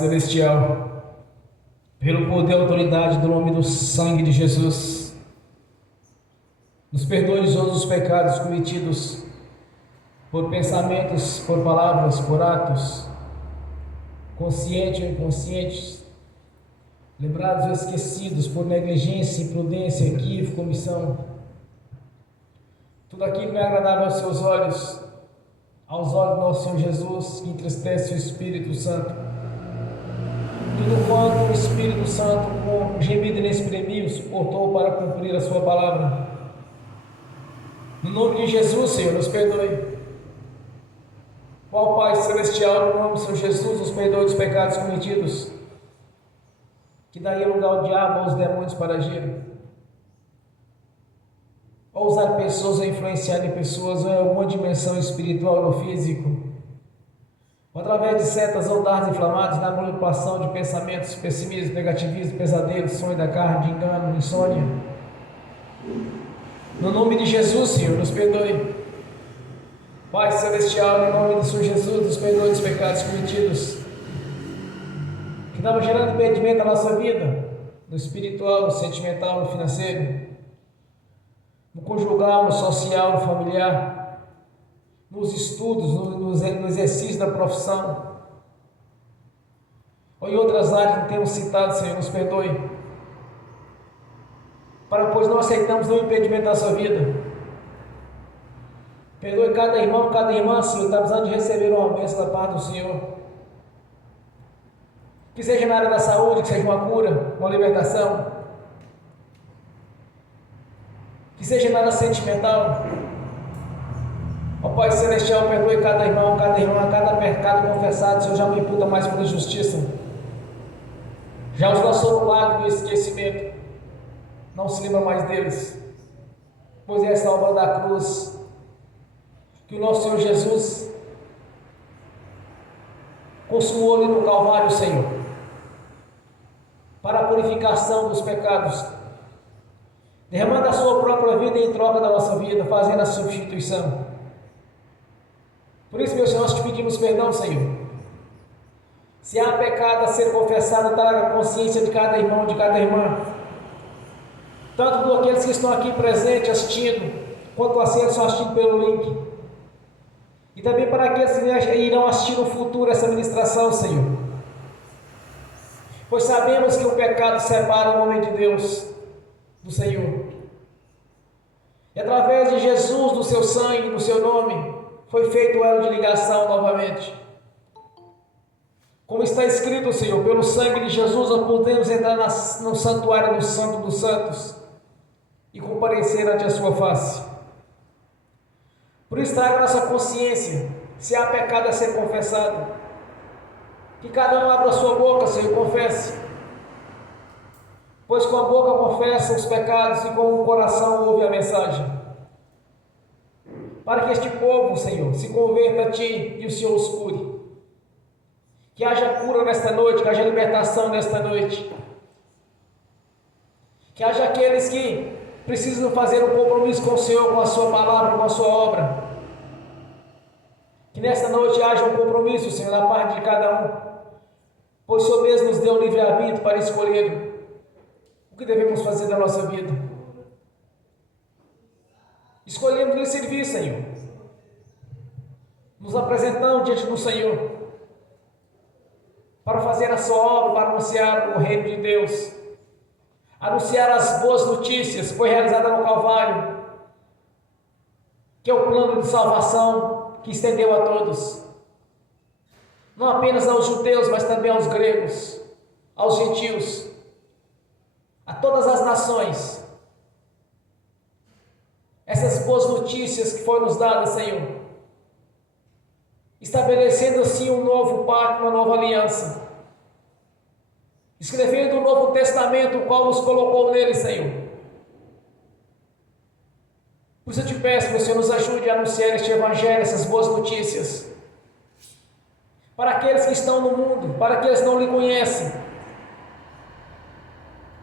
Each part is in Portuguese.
Celestial, pelo poder e autoridade do nome do sangue de Jesus, nos perdoe de todos os pecados cometidos por pensamentos, por palavras, por atos, conscientes ou inconscientes, lembrados ou esquecidos, por negligência, imprudência, equívoco, omissão. Tudo aquilo que não é agradável aos seus olhos, aos olhos do nosso Senhor Jesus, que entristece o Espírito Santo. Tudo quanto o Espírito Santo, com gemido inexprimível, suportou para cumprir a sua palavra. No nome de Jesus, Senhor, nos perdoe. Ó Pai Celestial, no nome do Senhor Jesus, nos perdoe dos pecados cometidos, que daria lugar ao diabo, aos demônios para agir, ou usar pessoas, ou influenciar em pessoas, ou em alguma dimensão espiritual ou físico, ou através de setas ou dardos inflamados na manipulação de pensamentos, pessimismo, negativismo, pesadelos, sonho da carne, de engano, insônia. No nome de Jesus, Senhor, nos perdoe. Pai Celestial, no nome do Senhor Jesus, nos perdoe dos pecados cometidos, que estavam gerando impedimento na nossa vida, no espiritual, no sentimental, no financeiro, no conjugal, no social, no familiar, nos estudos, no exercício da profissão, ou em outras áreas que não temos citado, Senhor, nos perdoe. Pois não aceitamos nenhum impedimento da sua vida. Perdoe cada irmão, cada irmã, Senhor, está precisando de receber uma bênção da parte do Senhor. Que seja na área da saúde, que seja uma cura, uma libertação. Que seja na área sentimental. Ó Pai Celestial, perdoe cada irmão, cada irmã, cada pecado confessado, Senhor, já não imputa mais por injustiça. Já os lançou no lago do esquecimento. Não se lembra mais deles. Pois é essa obra da cruz que o nosso Senhor Jesus consumou ali no Calvário, Senhor, para a purificação dos pecados, derramando a sua própria vida em troca da nossa vida, fazendo a substituição. Por isso, meu Senhor, nós te pedimos perdão, Senhor. Se há pecado a ser confessado, traga a consciência de cada irmão, de cada irmã, tanto por aqueles que estão aqui presentes assistindo, quanto aqueles que estão assistindo pelo link, e também para aqueles que irão assistir no futuro essa ministração, Senhor. Pois sabemos que o pecado separa o homem de Deus do Senhor. E através de Jesus, do seu sangue, do seu nome, foi feito o elo de ligação novamente. Como está escrito, Senhor, pelo sangue de Jesus nós podemos entrar no santuário do Santo dos Santos e comparecer ante a sua face. Por isso, traga a nossa consciência, se há pecado a ser confessado, que cada um abra a sua boca, Senhor, e confesse. Pois com a boca confessa os pecados e com o coração ouve a mensagem. Para que este povo, Senhor, se converta a Ti e o Senhor os cure. Que haja cura nesta noite, que haja libertação nesta noite. Que haja aqueles que precisam fazer um compromisso com o Senhor, com a sua palavra, com a sua obra. Que nesta noite haja um compromisso, Senhor, da parte de cada um. Pois o Senhor mesmo nos deu o livre-arbítrio para escolher o que devemos fazer da nossa vida. Escolhemos lhe servir, Senhor. Nos apresentamos diante do Senhor para fazer a sua obra, para anunciar o reino de Deus, anunciar as boas notícias que foi realizada no Calvário, que é o plano de salvação que estendeu a todos, não apenas aos judeus, mas também aos gregos, aos gentios, a todas as nações. Essas boas notícias que foram nos dadas, Senhor, estabelecendo assim um novo pacto, uma nova aliança, escrevendo um novo testamento, o qual nos colocou nele, Senhor. Por isso eu te peço, meu Senhor, nos ajude a anunciar este evangelho, essas boas notícias, para aqueles que estão no mundo, para aqueles que não lhe conhecem.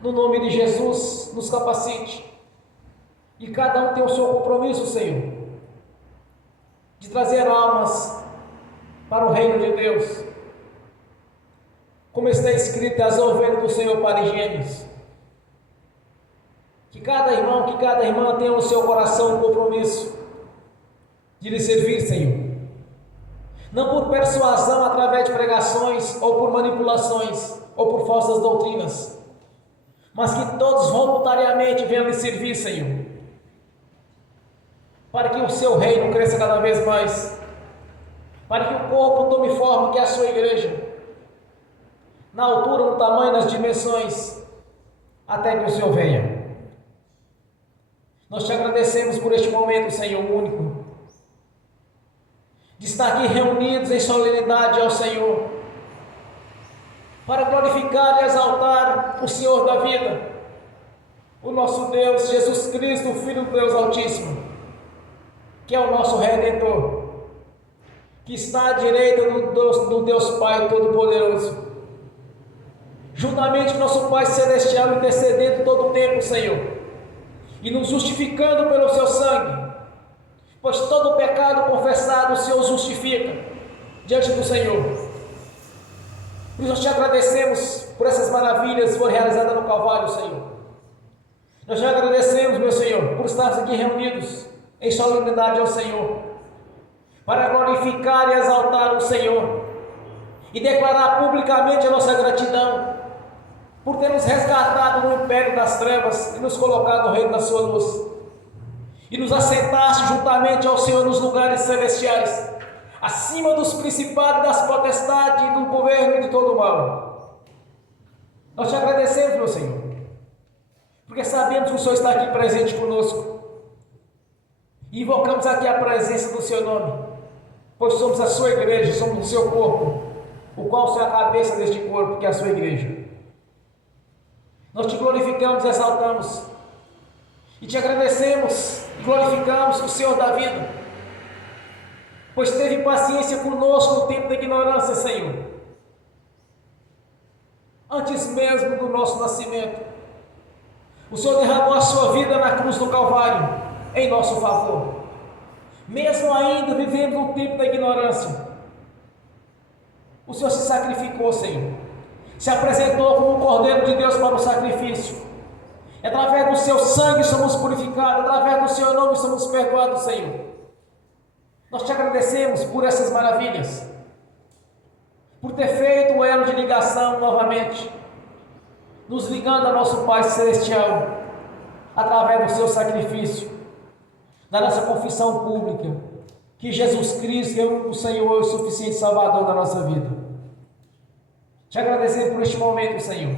No nome de Jesus, nos capacite. E cada um tem o seu compromisso, Senhor, de trazer almas para o reino de Deus. como está escrito, as ovelhas do Senhor parigênios. Que cada irmão, que cada irmã tenha no seu coração um compromisso de lhe servir, Senhor. Não por persuasão através de pregações, ou por manipulações, ou por falsas doutrinas, mas que todos voluntariamente venham lhe servir, Senhor, para que o seu reino cresça cada vez mais, para que o corpo tome forma, que é a sua igreja, na altura, no tamanho, nas dimensões, até que o Senhor venha. Nós te agradecemos por este momento, Senhor, único, de estar aqui reunidos em solenidade ao Senhor, para glorificar e exaltar o Senhor da vida, o nosso Deus, Jesus Cristo, o Filho do Deus Altíssimo, que é o nosso Redentor, que está à direita do Deus Pai Todo-Poderoso, juntamente com nosso Pai Celestial, intercedendo todo o tempo, Senhor, e nos justificando pelo seu sangue, pois todo o pecado confessado o Senhor justifica diante do Senhor. Por isso nós te agradecemos por essas maravilhas que foram realizadas no Calvário, Senhor. Nós te agradecemos, meu Senhor, por estarmos aqui reunidos em solenidade ao Senhor, para glorificar e exaltar o Senhor e declarar publicamente a nossa gratidão por ter nos resgatado no império das trevas e nos colocado no reino da sua luz, e nos assentaste juntamente ao Senhor nos lugares celestiais, acima dos principados, das potestades, do governo e de todo o mal. Nós te agradecemos, meu Senhor, porque sabemos que o Senhor está aqui presente conosco, e invocamos aqui a presença do seu nome, pois somos a sua igreja, somos o seu corpo, o qual o Senhor é a cabeça deste corpo, que é a sua igreja. Nós te glorificamos e exaltamos, e te agradecemos e glorificamos o Senhor da vida, pois teve paciência conosco no tempo da ignorância, Senhor, antes mesmo do nosso nascimento. O Senhor derramou a sua vida na cruz do Calvário em nosso favor, mesmo ainda vivendo no tempo da ignorância. O Senhor se sacrificou, Senhor, se apresentou como o Cordeiro de Deus para o sacrifício. Através do seu sangue somos purificados, através do seu nome somos perdoados, Senhor. Nós te agradecemos por essas maravilhas, por ter feito o elo de ligação novamente, nos ligando a nosso Pai Celestial, através do seu sacrifício, da nossa confissão pública, que Jesus Cristo é o Senhor e o suficiente Salvador da nossa vida. Te agradecemos por este momento, Senhor,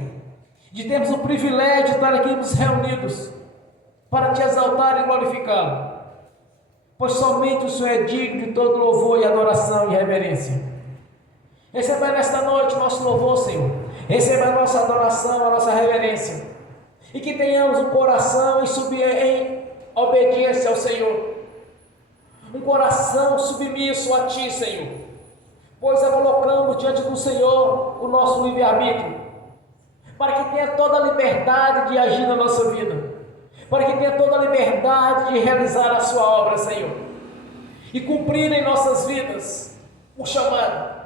de termos o privilégio de estar aqui nos reunidos para te exaltar e glorificá-lo, pois somente o Senhor é digno de todo louvor e adoração e reverência. Receba nesta noite o nosso louvor, Senhor, receba a nossa adoração, a nossa reverência, e que tenhamos um coração em obediência ao Senhor, um coração submisso a Ti, Senhor, pois colocamos diante do Senhor o nosso livre-arbítrio, para que tenha toda a liberdade de agir na nossa vida, para que tenha toda a liberdade de realizar a sua obra, Senhor, e cumprir em nossas vidas o chamado,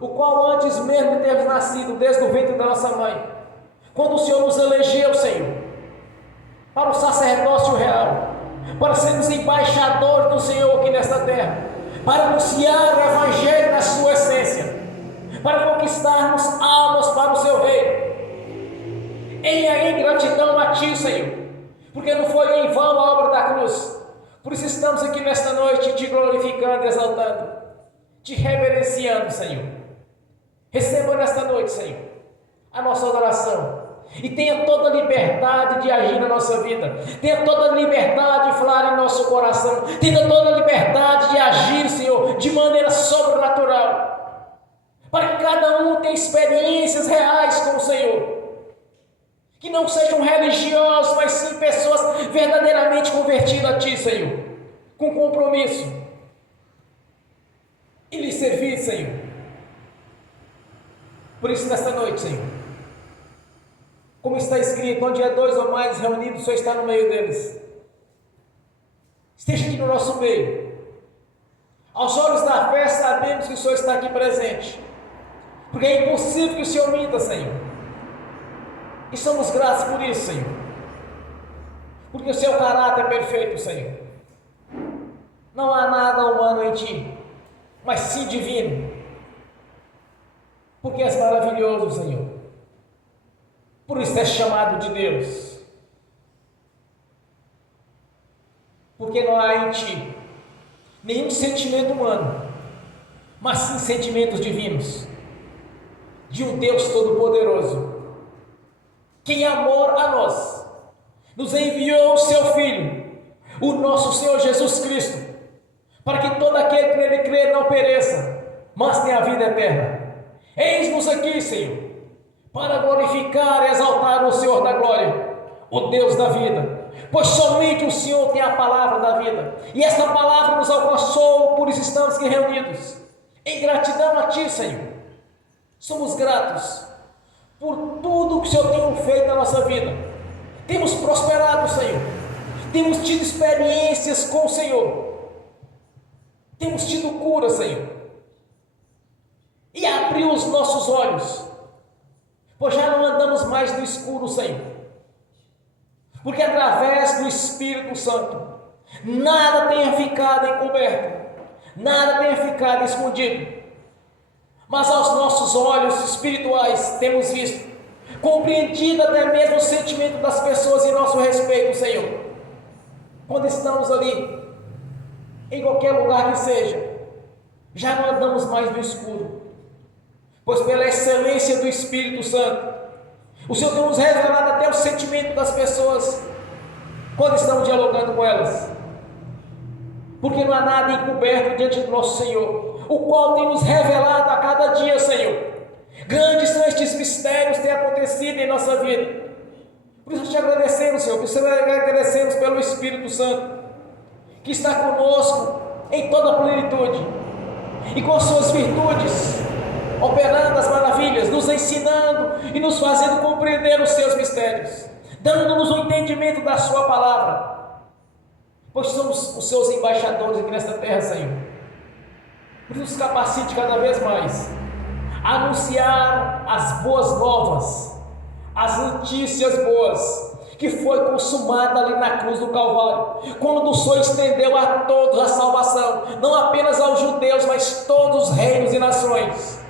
o qual antes mesmo de termos nascido, desde o ventre da nossa mãe, quando o Senhor nos elegeu, Senhor, para o sacerdócio real, para sermos embaixadores do Senhor aqui nesta terra, para anunciar o Evangelho na sua essência, para conquistarmos almas para o seu reino, em gratidão a Ti, Senhor, porque não foi em vão a obra da cruz. Por isso estamos aqui nesta noite te glorificando, exaltando, te reverenciando, Senhor. Receba nesta noite, Senhor, a nossa adoração, e tenha toda a liberdade de agir na nossa vida, tenha toda a liberdade de falar em nosso coração, tenha toda a liberdade de agir, Senhor, de maneira sobrenatural, para que cada um tenha experiências reais com o Senhor, que não sejam religiosos, mas sim pessoas verdadeiramente convertidas a Ti, Senhor, com compromisso, e lhe servir, Senhor. Por isso, nesta noite, Senhor, como está escrito, onde é dois ou mais reunidos, o Senhor está no meio deles. Esteja aqui no nosso meio. Aos olhos da fé, sabemos que o Senhor está aqui presente, porque é impossível que o Senhor minta, Senhor. E somos gratos por isso, Senhor, porque o seu caráter é perfeito, Senhor. Não há nada humano em ti, mas sim divino, porque és maravilhoso, Senhor. Por isso és chamado de Deus, porque não há em ti nenhum sentimento humano, mas sim sentimentos divinos, de um Deus Todo-Poderoso, que em amor a nós, nos enviou o seu Filho, o nosso Senhor Jesus Cristo, para que todo aquele que nele crê não pereça, mas tenha a vida eterna. Eis-nos aqui, Senhor, para glorificar e exaltar o Senhor da glória, o Deus da vida, pois somente o Senhor tem a palavra da vida, e esta palavra nos alcançou, por isso estamos aqui reunidos, em gratidão a Ti, Senhor. Somos gratos por tudo que o Senhor tem feito na nossa vida. Temos prosperado, Senhor, temos tido experiências com o Senhor, temos tido cura, Senhor, e abriu os nossos olhos, pois já não andamos mais no escuro, Senhor, porque através do Espírito Santo, nada tenha ficado encoberto, nada tenha ficado escondido, mas aos nossos olhos espirituais temos visto, compreendido até mesmo o sentimento das pessoas em nosso respeito, Senhor, quando estamos ali, em qualquer lugar que seja, já não andamos mais no escuro, pois pela excelência do Espírito Santo, o Senhor tem nos revelado até o sentimento das pessoas, quando estamos dialogando com elas, porque não há nada encoberto diante do nosso Senhor, o qual tem nos revelado a cada dia, Senhor. Grandes são estes mistérios que têm acontecido em nossa vida. Por isso te agradecemos, Senhor, por isso agradecemos pelo Espírito Santo, que está conosco em toda a plenitude, e com suas virtudes, operando as maravilhas, nos ensinando e nos fazendo compreender os seus mistérios, dando-nos o entendimento da sua palavra, pois somos os seus embaixadores aqui nesta terra, Senhor. Por isso nos capacite cada vez mais a anunciar as boas novas, as notícias boas, que foi consumada ali na cruz do Calvário, quando o Senhor estendeu a todos a salvação, não apenas aos judeus, mas todos os reinos e nações,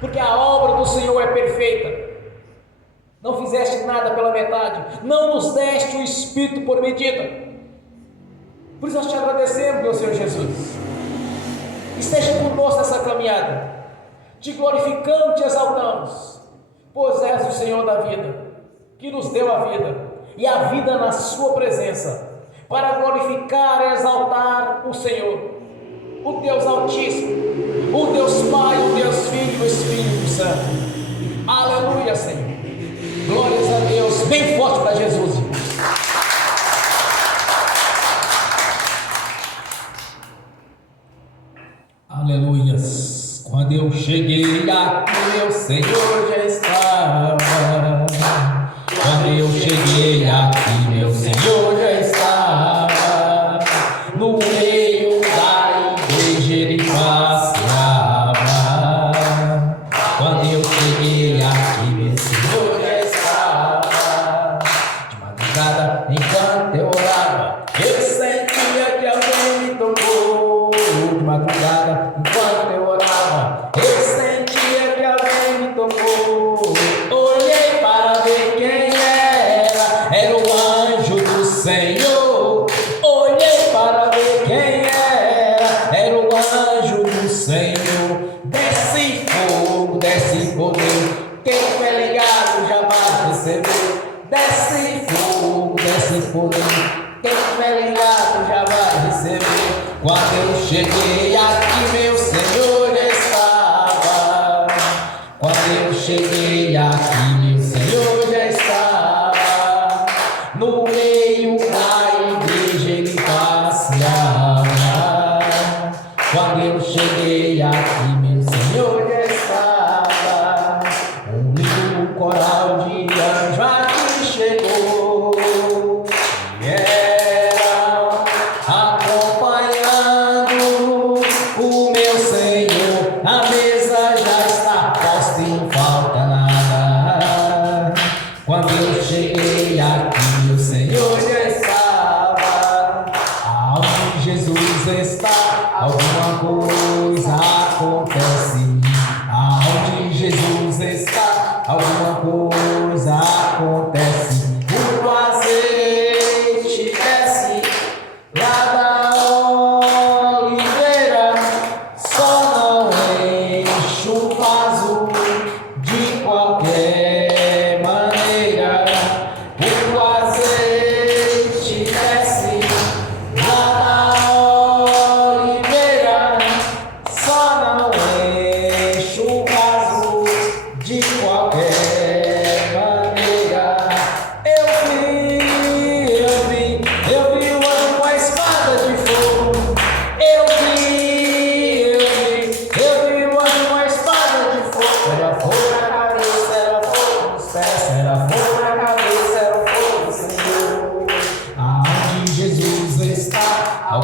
porque a obra do Senhor é perfeita. Não fizeste nada pela metade, não nos deste o Espírito por medida. Por isso nós te agradecemos, meu Senhor Jesus. Esteja conosco nessa caminhada, te glorificamos, te exaltamos, pois és o Senhor da vida, que nos deu a vida, e a vida na sua presença, para glorificar e exaltar o Senhor, o Deus Altíssimo, o Deus Pai, o Deus Filho e o Espírito Santo. Aleluia, Senhor. Glórias a Deus. Bem forte para Jesus. Aleluias. Quando eu cheguei aqui, meu Senhor já estava. Quando eu cheguei aqui, meu Senhor já estava. No meio da igreja ele passeava. Quando eu cheguei aqui, meu Senhor já estava. De madrugada, enquanto eu orava, eu sentia que alguém me tocou. De madrugada, enquanto eu orava, eu sentia que alguém me tocou. Olhei para ver quem era o anjo do Senhor. Olhei para ver quem era o anjo do Senhor. Desce fogo, desce poder, quem foi ligado jamais recebeu. Desce fogo, desce poder, quem foi ligado jamais recebeu. Quando eu cheguei aqui, meu Senhor já estava. Quando eu cheguei aqui, meu Senhor já estava. No meio da igreja ele passeava. Quando eu cheguei aqui, meu Senhor já estava. Um lindo coral de anjos aqui chegou. E eram acompanhando o meu Senhor. A mesa já está posta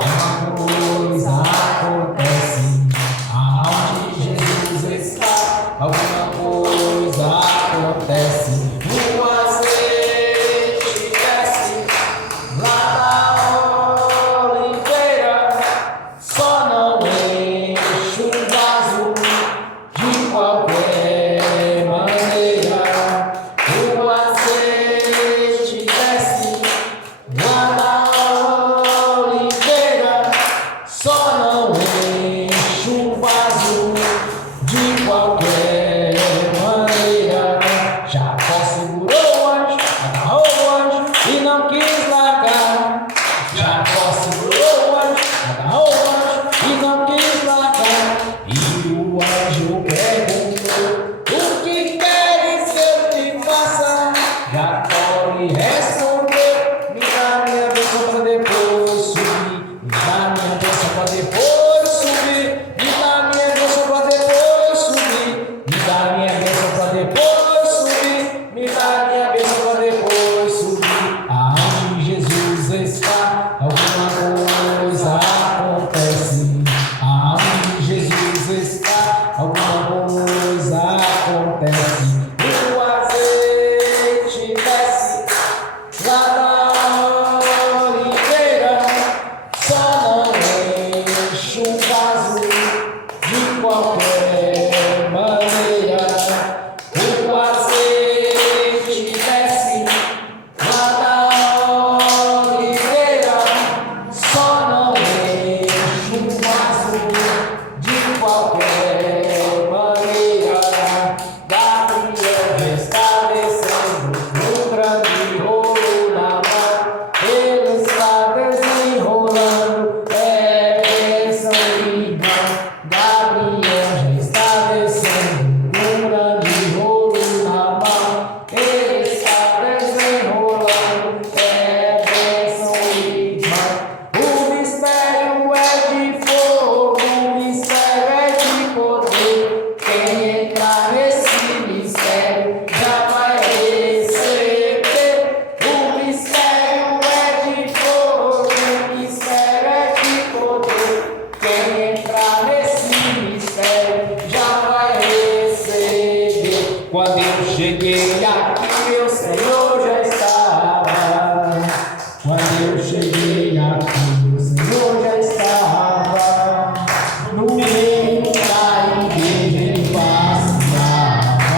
alguma coisa acontece. Aonde Jesus está, alguma coisa acontece. O azeite desce lá da oliveira, só não enche o vaso de qualquer maneira. O azeite desce lá da oliveira, só não enche o vaso de qualquer maneira. Jacó segurou o anjo, agarrou o anjo e não quis largar. Jacó segurou o anjo, agarrou o anjo e não quis largar. E o anjo perguntou: o que queres que eu te faça? Jacó lhe respondeu: me dá minha bênção para depois subir. Me dá minha bênção para depois subir. Me dá minha bênção para depois subir. Me dá minha bênção para depois subir. Me dá minha bênção para depois subir. Aonde Jesus está, alguma coisa acontece. Aonde Jesus está, alguma coisa acontece. O azeite desce lá da oliveira, só não enche o vaso de qualquer maneira. O azeite desce lá da oliveira, só não enche o vaso de qualquer maneira. Gabriel está descendo um grande rolo na mão, ele está desenrolando, é bênção, irmão. Gabriel já está descendo um grande rolo na mão, ele está desenrolando, é bênção, irmão. O mistério é de fogo, o mistério é de poder. Quem entrar nesse mistério já vai receber. O mistério é de fogo, o mistério é de poder. Quem entrar nesse mistério já vai receber. Quando eu cheguei aqui, meu Senhor já estava. Quando eu cheguei aqui, meu Senhor já estava. No meio da igreja ele passeava.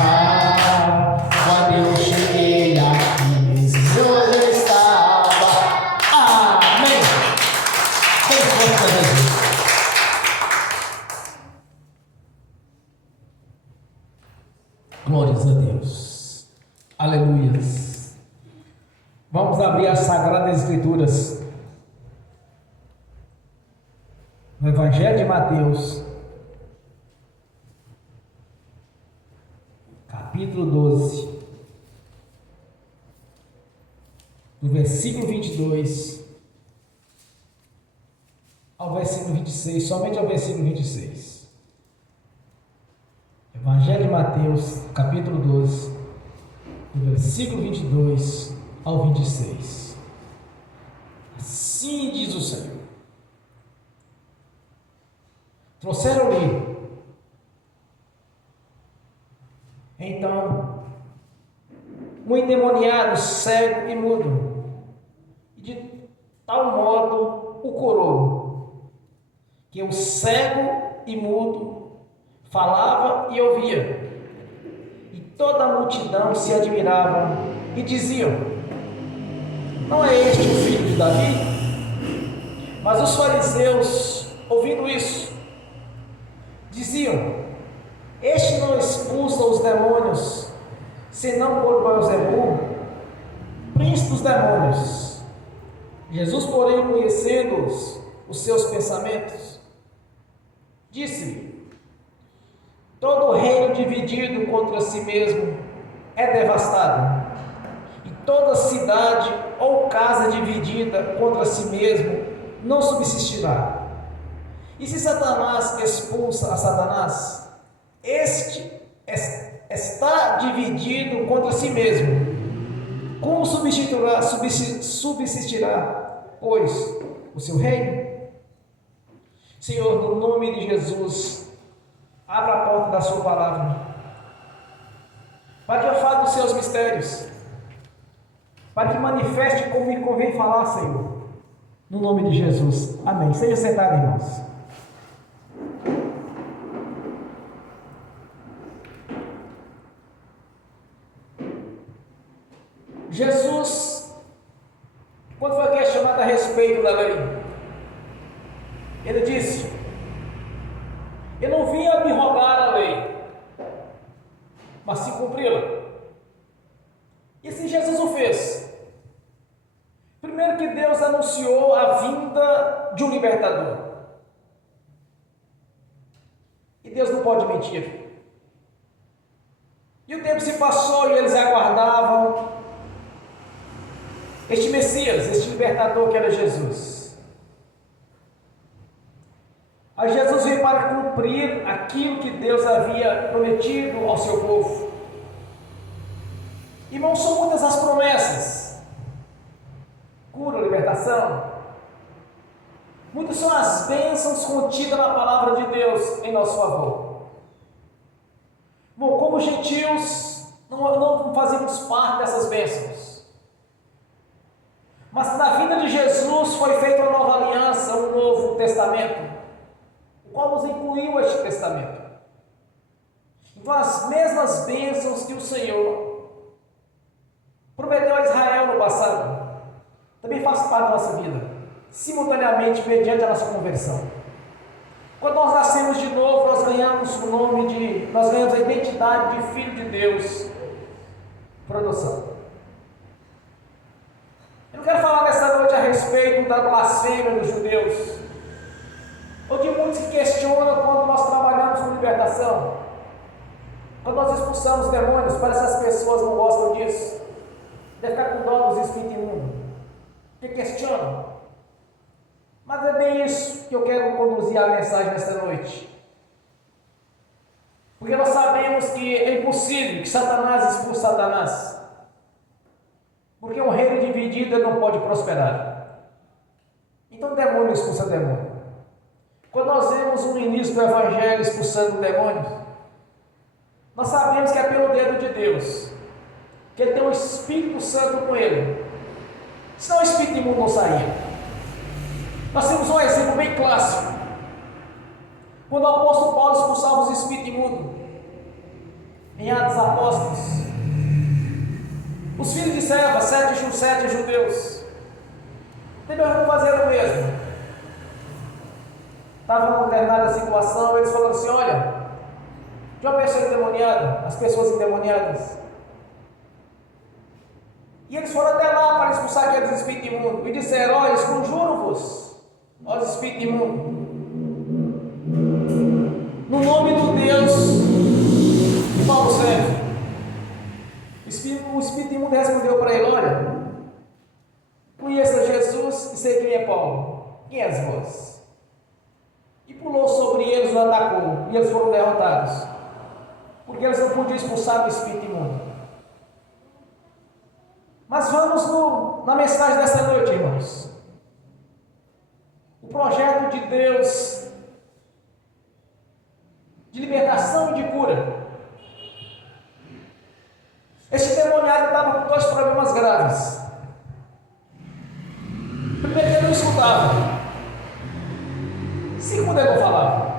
Quando eu cheguei aqui, meu Senhor já estava. Amém. Tem força, Jesus. Glórias a Deus. Aleluias. Vamos abrir as Sagradas Escrituras no Evangelho de Mateus, capítulo 12, do versículo 22 ao versículo 26, somente ao versículo 26. Evangelho de Mateus, capítulo 12, do versículo 22 ao 26. Assim diz o Senhor. Trouxeram-lhe então um endemoniado, cego e mudo, e de tal modo o curou, que o cego e mudo falava e ouvia, e toda a multidão se admirava e diziam: não é este o filho de Davi? Mas os fariseus, ouvindo isso, diziam: este não expulsa os demônios, senão por Beelzebul, príncipe dos demônios. Jesus, porém, conhecendo os seus pensamentos, disse-lhe: todo reino dividido contra si mesmo é devastado, e toda cidade ou casa dividida contra si mesmo não subsistirá. E se Satanás expulsa a Satanás, este está dividido contra si mesmo. Como subsistirá, pois, o seu reino? Senhor, no nome de Jesus, abra a porta da sua palavra, para que eu fale dos seus mistérios, para que manifeste como me convém falar, Senhor, no nome de Jesus. Amém. Seja sentado, irmãos. Jesus, quando foi questionado a respeito da lei, ele disse: eu não vim abrogar a lei, mas sim cumpri-la. E assim Jesus o fez. Primeiro que Deus anunciou a vinda de um libertador. E Deus não pode mentir. E o tempo se passou e eles aguardavam este Messias, este libertador que era Jesus. Aí Jesus veio para cumprir aquilo que Deus havia prometido ao seu povo. Irmãos, são muitas as promessas: cura, libertação. Muitas são as bênçãos contidas na palavra de Deus em nosso favor. Bom, como gentios, não fazemos parte dessas bênçãos. Mas na vinda de Jesus foi feita uma nova aliança, um novo testamento, o qual nos incluiu este testamento. Então, as mesmas bênçãos que o Senhor prometeu a Israel no passado, também faz parte da nossa vida, simultaneamente mediante a nossa conversão. Quando nós nascemos de novo, nós ganhamos a identidade de filho de Deus por adoção. Eu quero falar nessa noite a respeito da blasfêmia dos judeus, ou de muitos que questionam quando nós trabalhamos com libertação, quando nós expulsamos demônios. Parece que as pessoas não gostam disso, deve ficar com dó dos espíritos imundos, que questionam. Mas é bem isso que eu quero conduzir a mensagem nesta noite, porque nós sabemos que é impossível que Satanás expulse Satanás, porque um reino dividido não pode prosperar. Então demônio expulsa demônio. Quando nós vemos um ministro do Evangelho expulsando demônios, nós sabemos que é pelo dedo de Deus, que ele tem o Espírito Santo com ele, senão o espírito imundo não saía. Nós temos um exemplo bem clássico, quando o apóstolo Paulo expulsava os espíritos imundos, em Atos dos Apóstolos. Os filhos de Seva, sete judeus, também vão fazer o mesmo. Estavam numa determinada situação, eles falaram assim: olha, de uma pessoa endemoniada, as pessoas endemoniadas, e eles foram até lá para expulsar aqueles espíritos imundos, e disseram: olha, conjuro-vos, ó espírito imundo, no nome do Deus que Paulo serve. O espírito imundo respondeu para ele: olha, conheço Jesus e sei quem é Paulo, quem és vós? E pulou sobre eles e os atacou, e eles foram derrotados, porque eles não podiam expulsar o espírito imundo. Mas vamos na mensagem dessa noite, irmãos. O projeto de Deus de libertação e de cura. Este demoniado estava com dois problemas graves. Primeiro, ele não escutava. Segundo, ele não falava.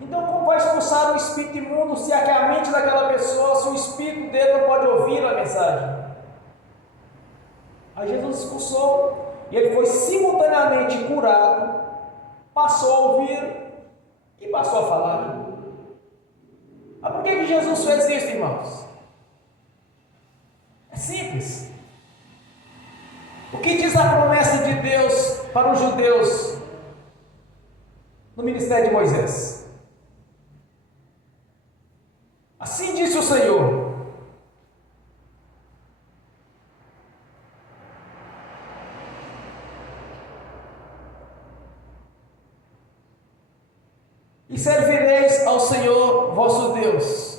Então, como vai expulsar o espírito imundo se é que a mente daquela pessoa, se o espírito dele não pode ouvir a mensagem? Aí Jesus expulsou e ele foi simultaneamente curado, passou a ouvir e passou a falar. Mas por que Jesus fez isso, irmãos? É simples. O que diz a promessa de Deus para os judeus no ministério de Moisés? Assim disse o Senhor: e servireis ao Senhor vosso Deus,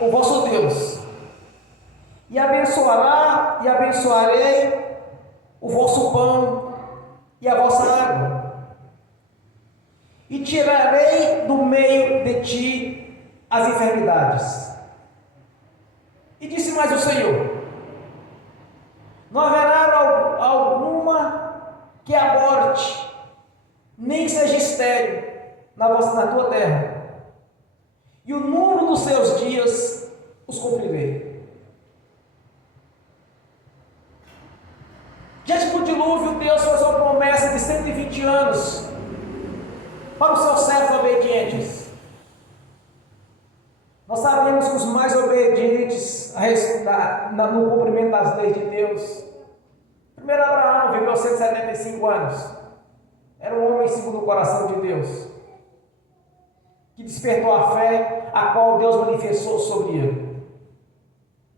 o vosso Deus, e abençoará e abençoarei o vosso pão e a vossa água, e tirarei do meio de ti as enfermidades. E disse mais o Senhor: não haverá alguma que aborte, nem seja estéril na tua terra, e o número dos seus dias os cumprirei. Diante do dilúvio, Deus fez uma promessa de 120 anos para os seus servos obedientes. Nós sabemos que os mais obedientes no cumprimento das leis de Deus, primeiro Abraão viveu 175 anos, era um homem segundo o coração de Deus, que despertou a fé, a qual Deus manifestou sobre ele,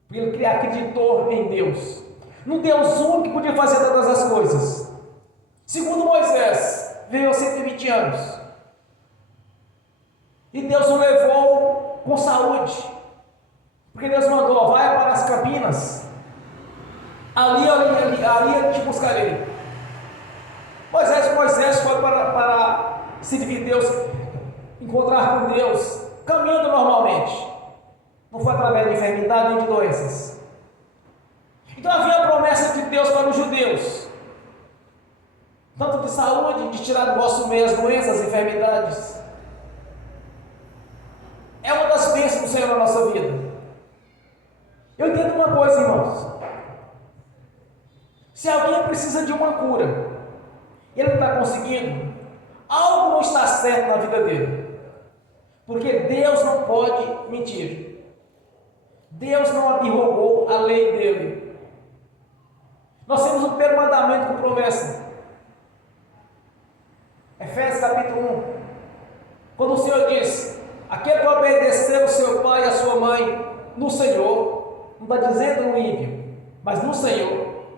porque ele acreditou em Deus, no Deus único que podia fazer todas as coisas. Segundo Moisés, viveu 120 anos, e Deus o levou com saúde, porque Deus mandou: vai para as campinas, ali eu te buscarei. Moisés foi para servir Deus, encontrar com Deus, caminhando normalmente, não foi através de enfermidade nem de doenças. Então havia a promessa de Deus para os judeus, tanto de saúde, de tirar do nosso meio as doenças, as enfermidades. É uma das bênçãos do Senhor na nossa vida. Eu entendo uma coisa, irmãos: se alguém precisa de uma cura e ele não está conseguindo, algo não está certo na vida dele, porque Deus não pode mentir. Deus não abrogou a lei dele. Nós temos o primeiro mandamento com promessa, Efésios capítulo 1, quando o Senhor diz: aquele que obedeceu o seu pai e a sua mãe no Senhor, não está dizendo no ímpio, mas no Senhor,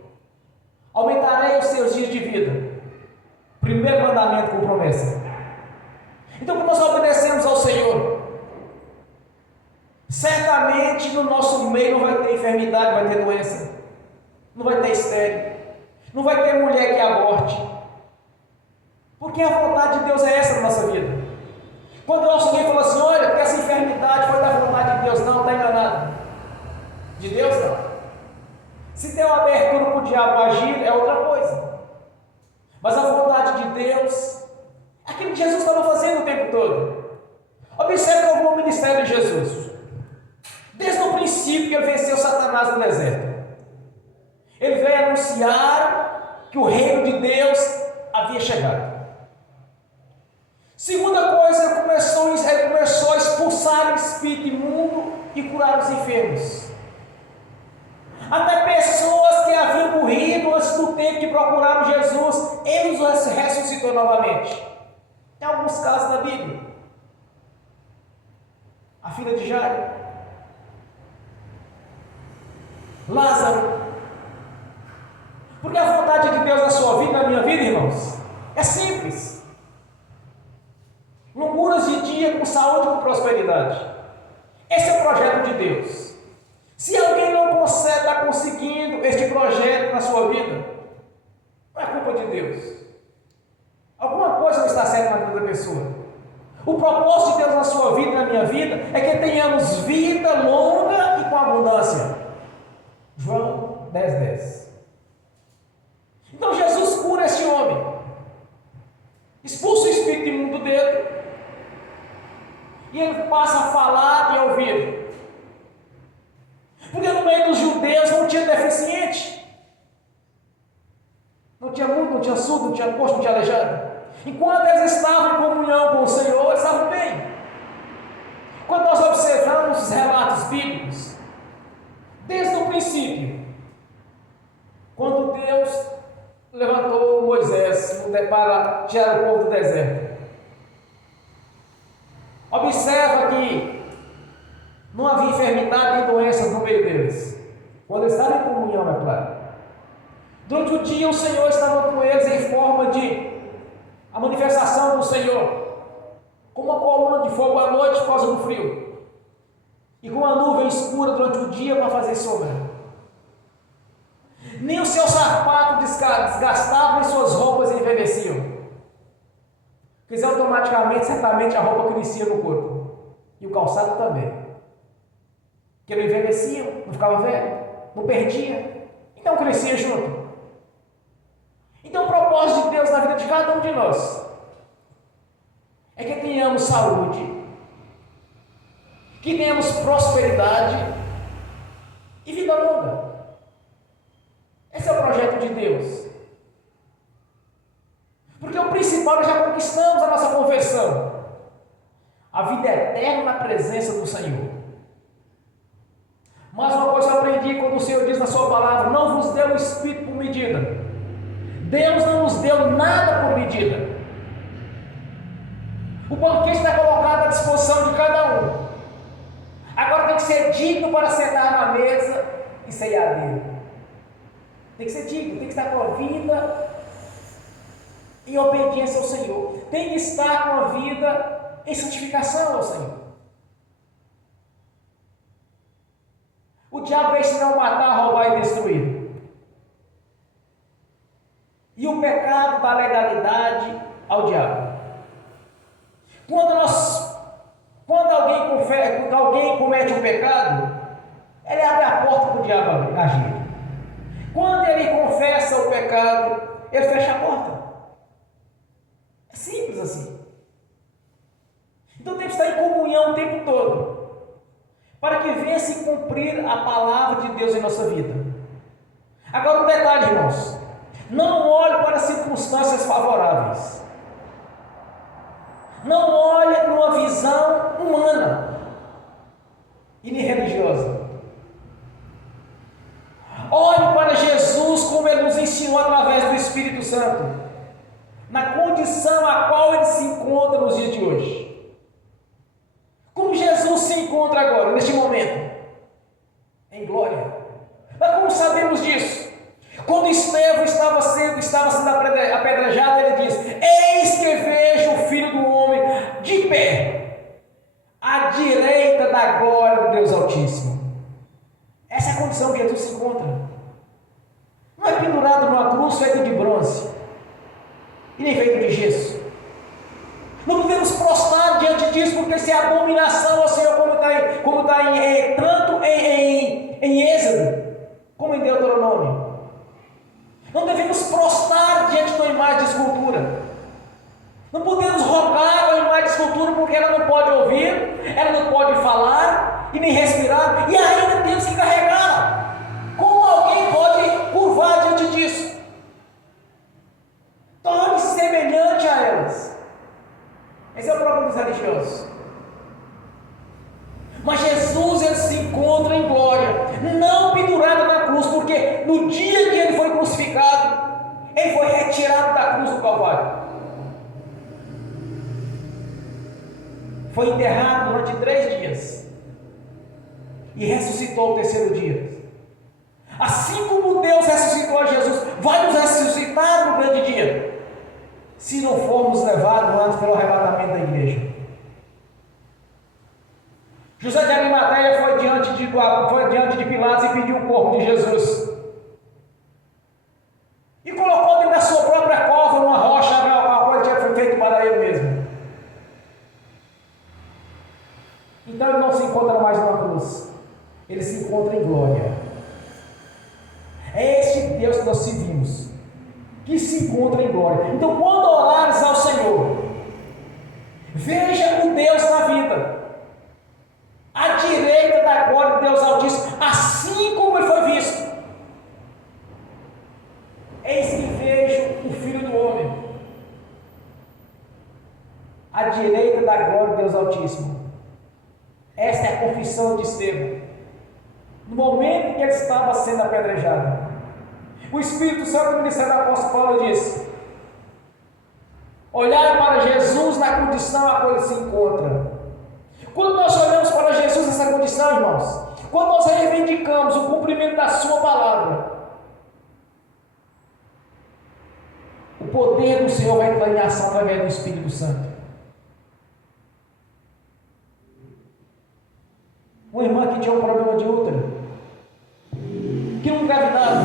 aumentarei os seus dias de vida. Primeiro mandamento com promessa. Então, quando nós obedecemos ao Senhor, certamente no nosso meio não vai ter enfermidade, vai ter doença, não vai ter estéril, não vai ter mulher que aborte, porque a vontade de Deus é essa na nossa vida. Quando alguém fala assim: olha, que essa enfermidade foi da vontade de Deus, não, está enganado. De Deus não. Se tem uma abertura para o diabo agir, é outra coisa. Mas a vontade de Deus é aquilo que Jesus estava fazendo o tempo todo. Observe como o ministério de Jesus, desde o princípio que ele venceu Satanás no deserto, ele veio anunciar que o reino de Deus havia chegado. Segunda coisa, ele começou a expulsar o espírito imundo e curar os enfermos. Até pessoas que haviam morrido antes do tempo que procuraram Jesus, ele os ressuscitou novamente. Tem alguns casos na Bíblia. A filha de Jairo, Lázaro. Porque a vontade de Deus na sua vida, na minha vida, irmãos, é simples. Longuras de dia, com saúde e com prosperidade. Esse é o projeto de Deus. Se alguém não consegue, está conseguindo este projeto na sua vida, não é culpa de Deus. Alguma coisa não está certa na vida da pessoa. O propósito de Deus na sua vida e na minha vida é que tenhamos vida longa e com abundância. João 10:10. Então Jesus cura esse homem, expulsa o espírito imundo dele, e ele passa a falar e a ouvir. Porque no meio dos judeus não tinha deficiente, não tinha mudo, não tinha surdo, não tinha coxo, não tinha aleijado. Enquanto eles estavam em comunhão com o Senhor, eles estavam bem. Quando nós observamos os relatos bíblicos, desde o princípio, quando Deus levantou Moisés para tirar o povo do deserto, observa que não havia enfermidade nem doenças no meio deles, quando eles estavam em comunhão, é claro. Durante o dia o Senhor estava com eles em forma de a manifestação do Senhor, com uma coluna de fogo à noite por causa do frio, e com uma nuvem escura durante o dia para fazer sombra. Nem o seu sapato desgastava, nem suas roupas envelheciam. Quer dizer, automaticamente, certamente a roupa crescia no corpo. E o calçado também. Porque não envelhecia, não ficava velho, não perdia. Então crescia junto. Então o propósito de Deus na vida de cada um de nós é que tenhamos saúde, que tenhamos prosperidade e vida longa. Esse é o projeto de Deus. Porque o principal, nós já conquistamos a nossa conversão. A vida eterna na presença do Senhor. Mas uma coisa eu aprendi quando o Senhor diz na sua palavra: não vos deu o Espírito por medida. Deus não nos deu nada por medida. O banquete está colocado à disposição de cada um. Agora tem que ser digno para sentar na mesa e ceiar dele. Tem que ser digno, tem que estar com a vida em obediência ao Senhor. Tem que estar com a vida em santificação ao Senhor. O diabo veio senão matar, roubar e destruir. E o pecado dá legalidade ao diabo. Quando alguém comete um pecado, ele abre a porta para o diabo agir. Quando ele confessa o pecado, ele fecha a porta. É simples assim. Então tem que estar em comunhão o tempo todo, para que venha se cumprir a palavra de Deus em nossa vida. Agora um detalhe, irmãos: não olhe para circunstâncias favoráveis. Não olhe numa visão humana e nem religiosa. Olhe para Jesus como Ele nos ensinou através do Espírito Santo, na condição a qual Ele se encontra nos dias de hoje. Como Jesus se encontra agora, neste momento? Em glória. Mas como sabemos disso? Quando Estevão estava sendo apedrejado, ele diz: eis que vejo o Filho do Homem de pé, à direita da glória do Deus Altíssimo. Essa é a condição que Jesus se encontra. Não é pendurado numa cruz feita de bronze, e nem feito de gesso. Não podemos prostrar diante disso, porque isso é abominação ao Senhor, como está tanto em Êxodo, como em Deuteronômio. Não devemos prostrar diante de uma imagem de escultura. Não podemos rogar a imagem de escultura, porque ela não pode ouvir, ela não pode falar e nem respirar, e ainda temos que carregá-la. Como alguém pode curvar diante disso? Torne-se semelhante a elas. Esse é o problema dos religiosos. Mas Jesus, ele se encontra em glória, não pendurado na cruz, porque no dia que ele foi crucificado, ele foi retirado da cruz do Calvário. Foi enterrado durante 3 dias e ressuscitou ao terceiro dia. Assim como Deus ressuscitou a Jesus, vai nos ressuscitar no grande dia, se não formos levados antes pelo arrebatamento da igreja. José de Arimateia foi diante de Pilatos e pediu o corpo de Jesus. E colocou dentro da sua própria cova, numa rocha, a qual tinha feito para ele mesmo. Então ele não se encontra mais numa cruz, ele se encontra em glória. É este Deus que nós servimos, que se encontra em glória. Então, quando orares ao Senhor, veja o Deus na vida, à direita da glória de Deus Altíssimo, assim como ele foi visto. Eis que vejo o Filho do Homem, à direita da glória de Deus Altíssimo. Esta é a confissão de Estevão. No momento em que ele estava sendo apedrejado, o Espírito Santo no ministério do apóstolo Paulo disse: olhar para Jesus na condição a qual ele se encontra. Quando nós olhamos para Jesus nessa condição, irmãos, quando nós reivindicamos o cumprimento da sua palavra, o poder do Senhor vai entrar em ação através do Espírito Santo. Uma irmã que tinha um problema de útero, que não engravidava,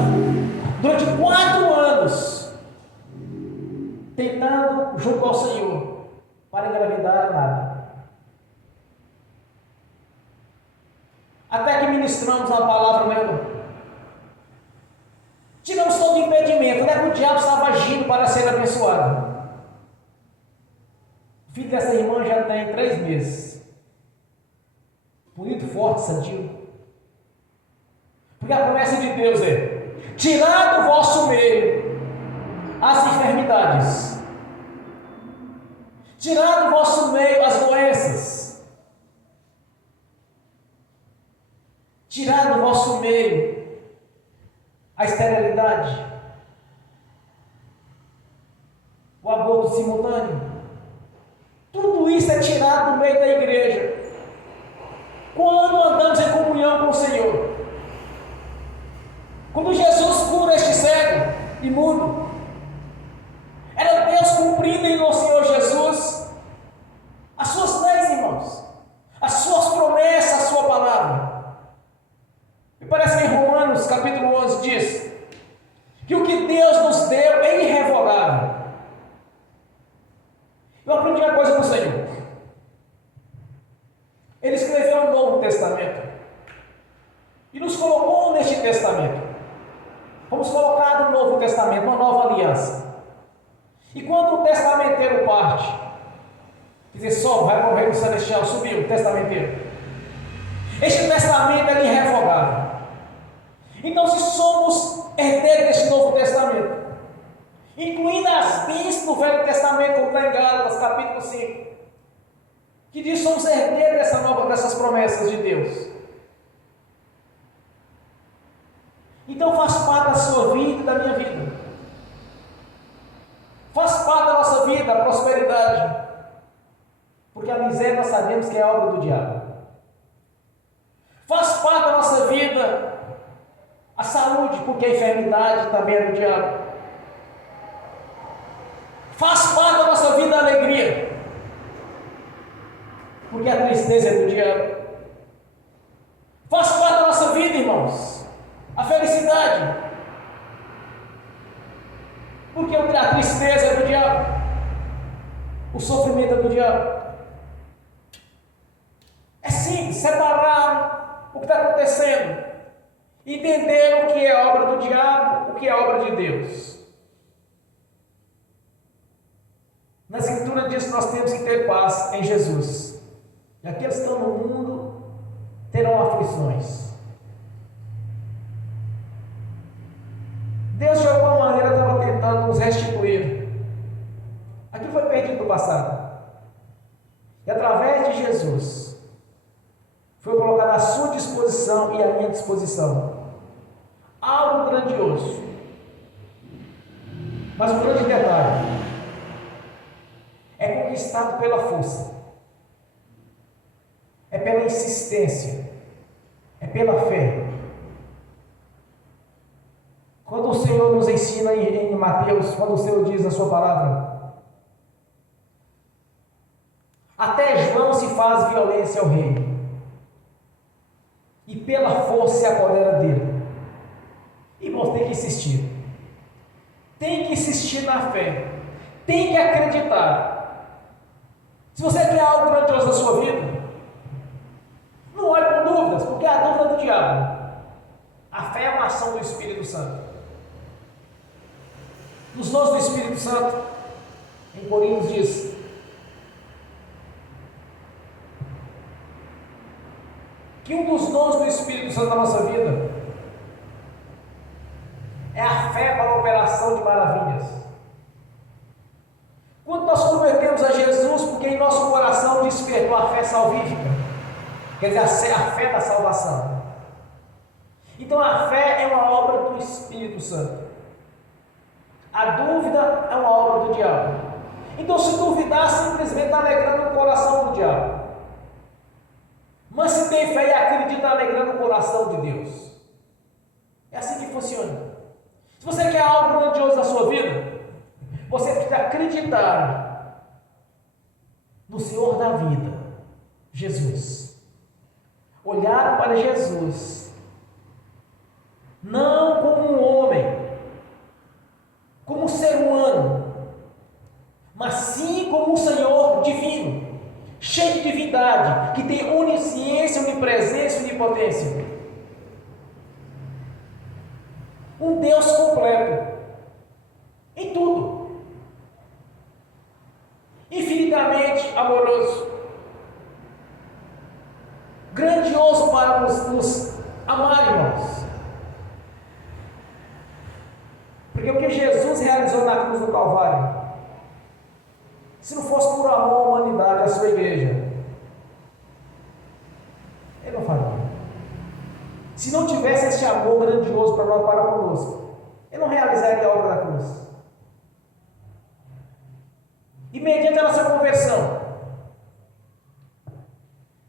durante 4 anos, tentando junto ao Senhor, para engravidar nada. Até que ministramos a palavra, meu irmão. Tiramos todo impedimento, né? Que o diabo estava agindo para ser abençoado. O filho dessa irmã já tem 3 meses. Bonito, forte, sadio. Porque a promessa de Deus é: tirar do vosso meio as enfermidades, tirar do vosso meio as doenças, tirar do vosso meio a esterilidade, o aborto simultâneo. Tudo isso é tirado do meio da igreja quando andamos em comunhão com o Senhor. Quando Jesus cura este cego e mudo, era Deus cumprindo em nosso Senhor Jesus as suas leis, irmãos, as suas promessas, a sua palavra. E parece que em Romanos capítulo 11 diz que o que Deus nos deu é irrevogável. Eu aprendi uma coisa com o Senhor. Ele escreveu o Novo Testamento e nos colocou neste testamento. Fomos colocados no Novo Testamento, uma nova aliança. E quando o testamenteiro parte, quer dizer, só vai para o reino celestial, subiu o testamenteiro. Este testamento é irrevogável. Então, se somos herdeiros deste Novo Testamento, incluindo as bênçãos do Velho Testamento, como está em Gálatas, capítulo 5, que diz que somos herdeiros dessas promessas de Deus. Então faz parte da sua vida e da minha vida. Faz parte da nossa vida a prosperidade. Porque a miséria nós sabemos que é obra do diabo. Faz parte da nossa vida a saúde, porque a enfermidade também é do diabo. Faz parte da nossa vida a alegria, porque a tristeza é do diabo. Faz parte da nossa vida, irmãos, a felicidade, porque a tristeza é do diabo, o sofrimento é do diabo. É simples, separar o que está acontecendo, entender o que é obra do diabo, o que é obra de Deus. Na Escritura diz que nós temos que ter paz em Jesus. E aqueles que estão no mundo terão aflições. Deus de alguma maneira estava tentando nos restituir. Aquilo foi perdido no passado. E através de Jesus foi colocado à sua disposição e à minha disposição algo grandioso. Mas um grande detalhe: é conquistado pela força, é pela insistência, é pela fé. Quando o Senhor nos ensina em Mateus, quando o Senhor diz na sua palavra: até João se faz violência ao rei, e pela força se apodera dele. Irmãos, tem que insistir. Tem que insistir na fé. Tem que acreditar. Se você quer algo grandioso na sua vida, não olhe com dúvidas, porque a dúvida é do diabo. A fé é uma ação do Espírito Santo. Nos dons do Espírito Santo, em Coríntios diz: que um dos dons do Espírito Santo na nossa vida é a fé para a operação de maravilhas. Quando nós convertemos a Jesus, porque em nosso coração despertou a fé salvífica, quer dizer, a fé da salvação. Então a fé é uma obra do Espírito Santo. A dúvida é uma obra do diabo. Então, se duvidar, simplesmente está alegrando o coração do diabo. Mas se tem fé e acredita, está alegrando o coração de Deus. É assim que funciona. Se você quer algo grandioso na sua vida, você precisa acreditar no Senhor da vida, Jesus. Olhar para Jesus, não como um homem, como um Senhor divino, cheio de divindade, que tem onisciência, onipresença e onipotência. Um Deus completo em tudo, infinitamente amoroso, grandioso para nos amar, irmãos. Porque o que Jesus realizou na cruz do Calvário, se não fosse por amor à humanidade, à sua igreja, Ele não faria. Se não tivesse esse amor grandioso para conosco, Ele não realizaria a obra da cruz. E mediante a nossa conversão,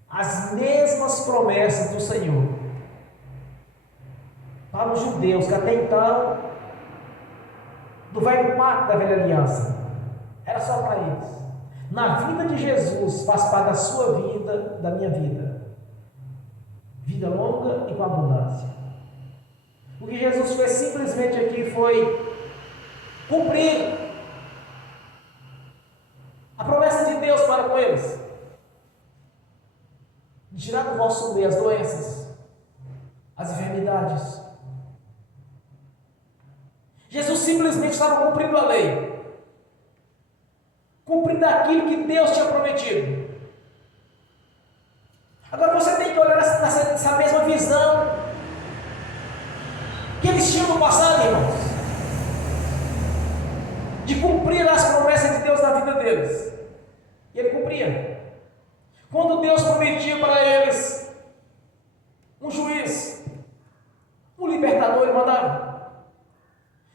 as mesmas promessas do Senhor para os judeus que até então, do velho pacto da velha aliança, era só para eles. Na vida de Jesus, faz parte da sua vida, da minha vida. Vida longa e com abundância. O que Jesus fez simplesmente aqui foi cumprir a promessa de Deus para com eles, de tirar do vosso meio as doenças, as enfermidades. Jesus simplesmente estava cumprindo a lei, cumprindo aquilo que Deus tinha prometido. Agora você tem que olhar essa mesma visão que eles tinham no passado, irmãos, de cumprir as promessas de Deus na vida deles. E Ele cumpria. Quando Deus prometia para eles um juiz, um libertador, Ele mandava.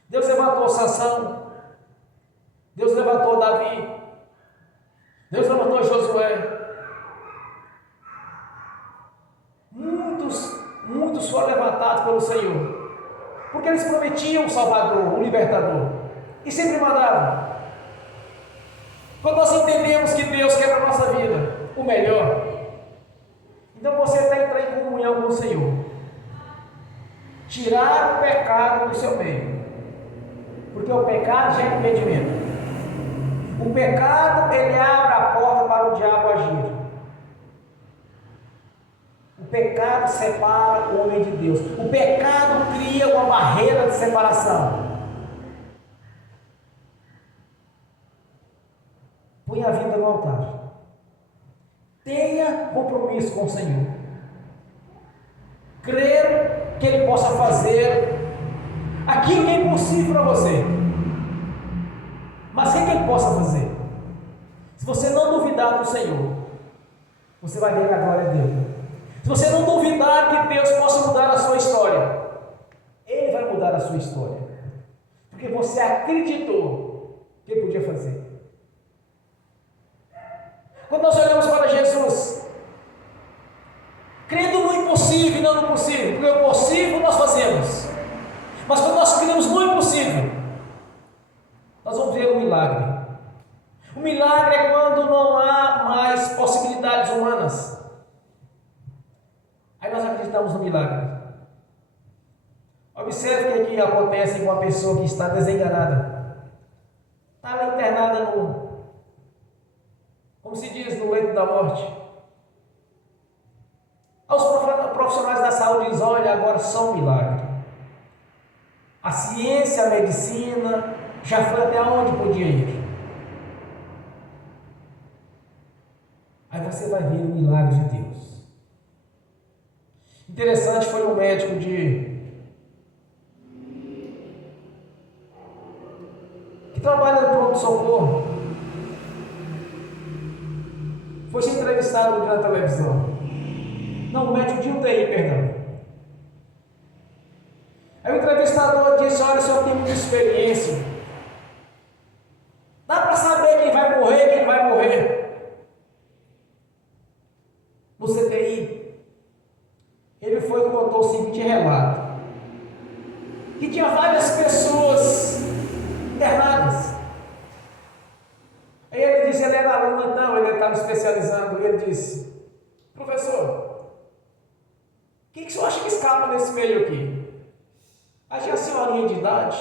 Deus levantou Sansão, Deus levantou Davi, Deus levantou Josué. Muitos foram levantados pelo Senhor, porque eles prometiam um Salvador, um libertador, e sempre mandavam. Quando nós entendemos que Deus quer para a nossa vida o melhor, então você está entrando em comunhão com o Senhor, tirar o pecado do seu meio, porque o pecado gera impedimento. O pecado, ele abre a porta para o diabo agir. O pecado separa o homem de Deus. O pecado cria uma barreira de separação. Põe a vida no altar. Tenha compromisso com o Senhor. Crer que Ele possa fazer aquilo que é impossível para você. Mas o que Ele possa fazer? Se você não duvidar do Senhor, você vai ver a glória dele. Se você não duvidar que Deus possa mudar a sua história, Ele vai mudar a sua história, porque você acreditou que Ele podia fazer. Quando nós olhamos para Jesus, crendo no impossível e não no possível, porque o possível nós fazemos, mas quando nós cremos no impossível, nós vamos ver um milagre. O milagre é quando não há mais possibilidades humanas. Aí nós acreditamos no milagre. Observe o que acontece com uma pessoa que está desenganada. Está lá internada como se diz, no leito da morte. Os profissionais da saúde dizem: olha, agora só um milagre. A ciência, a medicina já foi até onde podia ir. Aí você vai ver o milagre de Deus. Interessante, foi um médico que trabalha no pronto-socorro, foi ser entrevistado na televisão. Não, o médico de UTI, perdão. Aí o entrevistador disse: olha, o senhor tem muita experiência, dá para saber quem vai morrer, quem vai morrer no CTI. Ele foi e contou o seguinte relato: que tinha várias pessoas internadas. Aí ele disse, ele era aluno, então ele estava especializando, e ele disse: professor, quem que o senhor acha que escapa nesse meio aqui? Aí tinha a senhorinha de idade,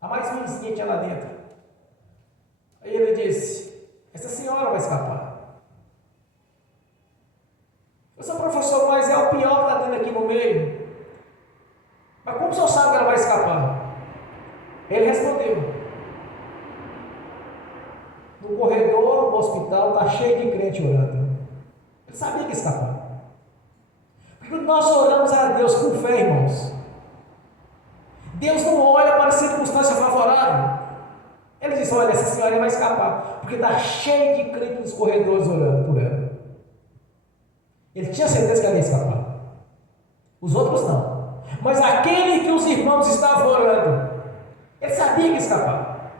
a mais ruimzinha tinha lá dentro. Aí ele disse: Essa senhora vai escapar. Eu sou professor, mas é o pior que está tendo aqui no meio. Mas como o senhor sabe que ela vai escapar? Ele respondeu: no corredor do hospital está cheio de crente orando. Ele sabia que ia escapar. Porque nós oramos a Deus com fé, irmãos. Deus não olha para a circunstância favorável. Ele diz: olha, essa senhora vai escapar, porque está cheio de crente nos corredores orando por ela. Ele tinha certeza que ela ia escapar. Os outros não. Mas aquele que os irmãos estavam orando, ele sabia que ia escapar.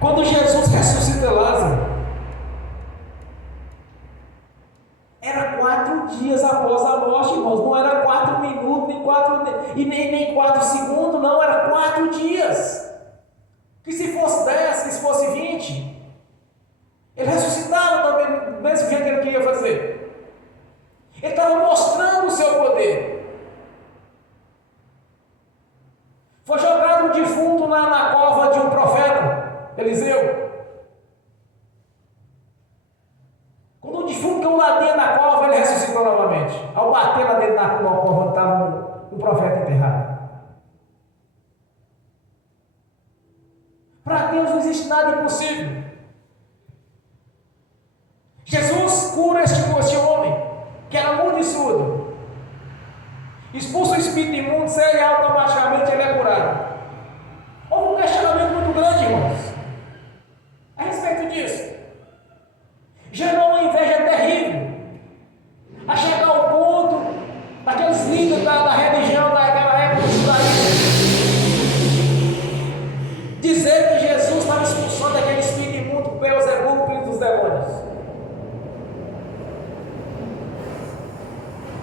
Quando Jesus ressuscita Lázaro, era 4 dias após a morte, irmãos. Não era 4 minutos, nem 4 segundos, não. Era 4 dias. Que se fosse 10, que se fosse 20, ele ressuscitava também, do mesmo jeito que ele queria fazer. Ele estava mostrando o seu poder. Foi jogado um defunto na cova de um profeta, Eliseu. Quando o defunto caiu lá dentro da cova, ele ressuscitou novamente. Ao bater lá dentro da cova, onde estava um profeta enterrado. Para Deus não existe nada impossível. Jesus cura este homem, que era mudo e surdo. Expulsa o espírito imundo, e automaticamente ele é curado. Houve um questionamento muito grande, irmãos, a respeito disso. Gerou uma inveja terrível, a chegar ao ponto daqueles líderes da religião daquela época do judaísmo dizer que Jesus estava expulsando aquele espírito imundo, Beelzebub, filho dos demônios.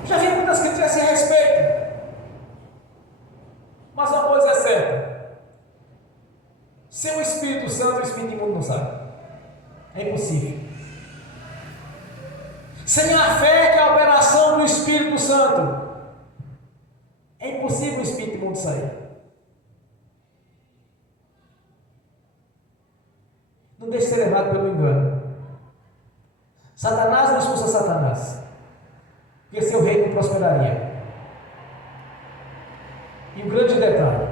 Já vi muitas críticas a esse respeito, mas uma coisa é certa: sem o Espírito Santo, o espírito imundo não sai. É impossível. Sem a fé, que é a operação do Espírito Santo, é impossível o espírito imundo sair. Não deixe ser levado pelo engano. Satanás não expulsa Satanás, porque seu reino não prosperaria. E o grande detalhe: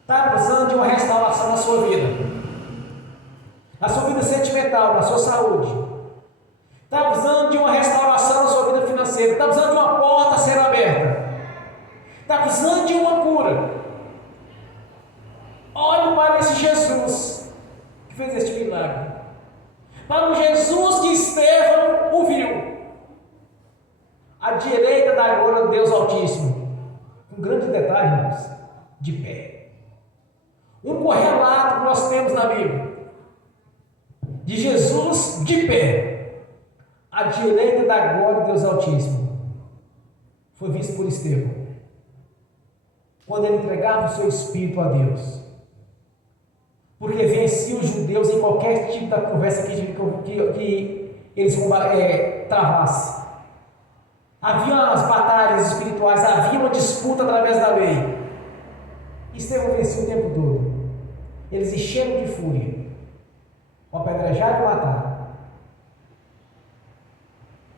está precisando de uma restauração na sua vida, na sua vida sentimental, na sua saúde. Está precisando de uma restauração na sua vida financeira. Está precisando de uma porta a ser aberta. Está precisando de uma cura. Olhe para esse Jesus que fez este milagre. Para o Jesus que Estevão o viu, à direita da glória de Deus Altíssimo. Um grande detalhe, irmãos: de pé. Um correlato que nós temos na Bíblia de Jesus de pé, à direita da glória de Deus Altíssimo, foi visto por Estevão, quando ele entregava o seu espírito a Deus, porque vencia os judeus em qualquer tipo de conversa que eles travassem. Havia as batalhas espirituais, havia uma disputa através da lei. Estevão vencia o tempo todo. Eles encheram de fúria, o apedrejar e matar.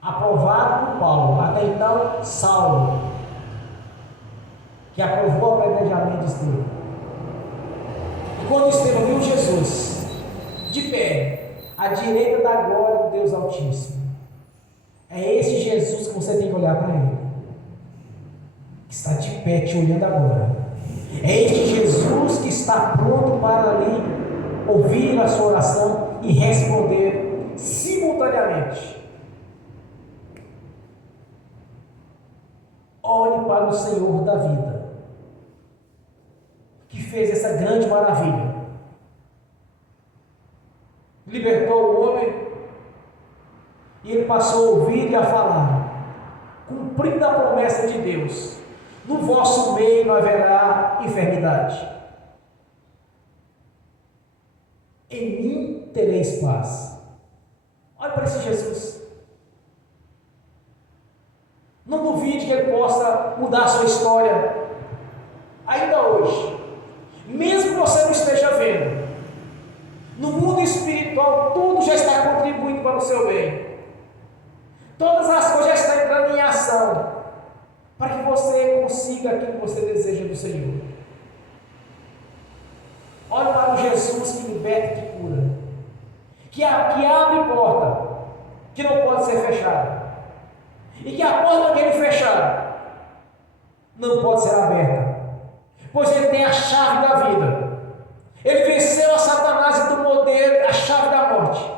Aprovado por Paulo, até então Saulo, que aprovou o apedrejamento de Estevão. E quando Estevão viu Jesus de pé, à direita da glória do Deus Altíssimo, é esse Jesus que você tem que olhar para ele, que está de pé te olhando agora. É este Jesus que está pronto para ali ouvir a sua oração e responder simultaneamente. Olhe para o Senhor da vida, que fez essa grande maravilha. Libertou o homem e ele passou a ouvir e a falar, cumprindo a promessa de Deus: no vosso meio não haverá enfermidade, em mim tereis paz. Olhe para esse Jesus. Não duvide que ele possa mudar a sua história. ainda hoje, mesmo que você não esteja vendo, no mundo espiritual tudo já está contribuindo para o seu bem. Todas as coisas já estão entrando em ação para que você consiga aquilo que você deseja do Senhor. Olha para o Jesus que liberta e que cura, que abre porta que não pode ser fechada, e que a porta que ele fechar não pode ser aberta, pois ele tem a chave da vida. Ele venceu a Satanás e tomou dele a chave da morte.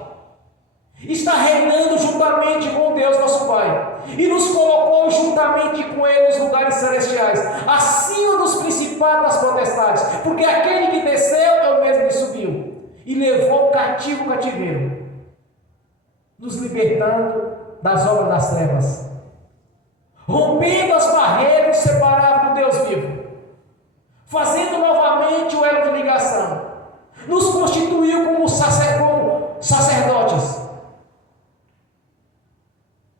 Está reinando juntamente com Deus nosso Pai, e nos colocou juntamente com Ele nos lugares celestiais, acima dos principados das potestades, porque aquele que desceu é o mesmo que subiu, e levou o cativo o cativeiro, nos libertando das obras das trevas, rompendo as barreiras que separavam do Deus vivo, fazendo novamente o elo de ligação, nos constituiu como sacerdotes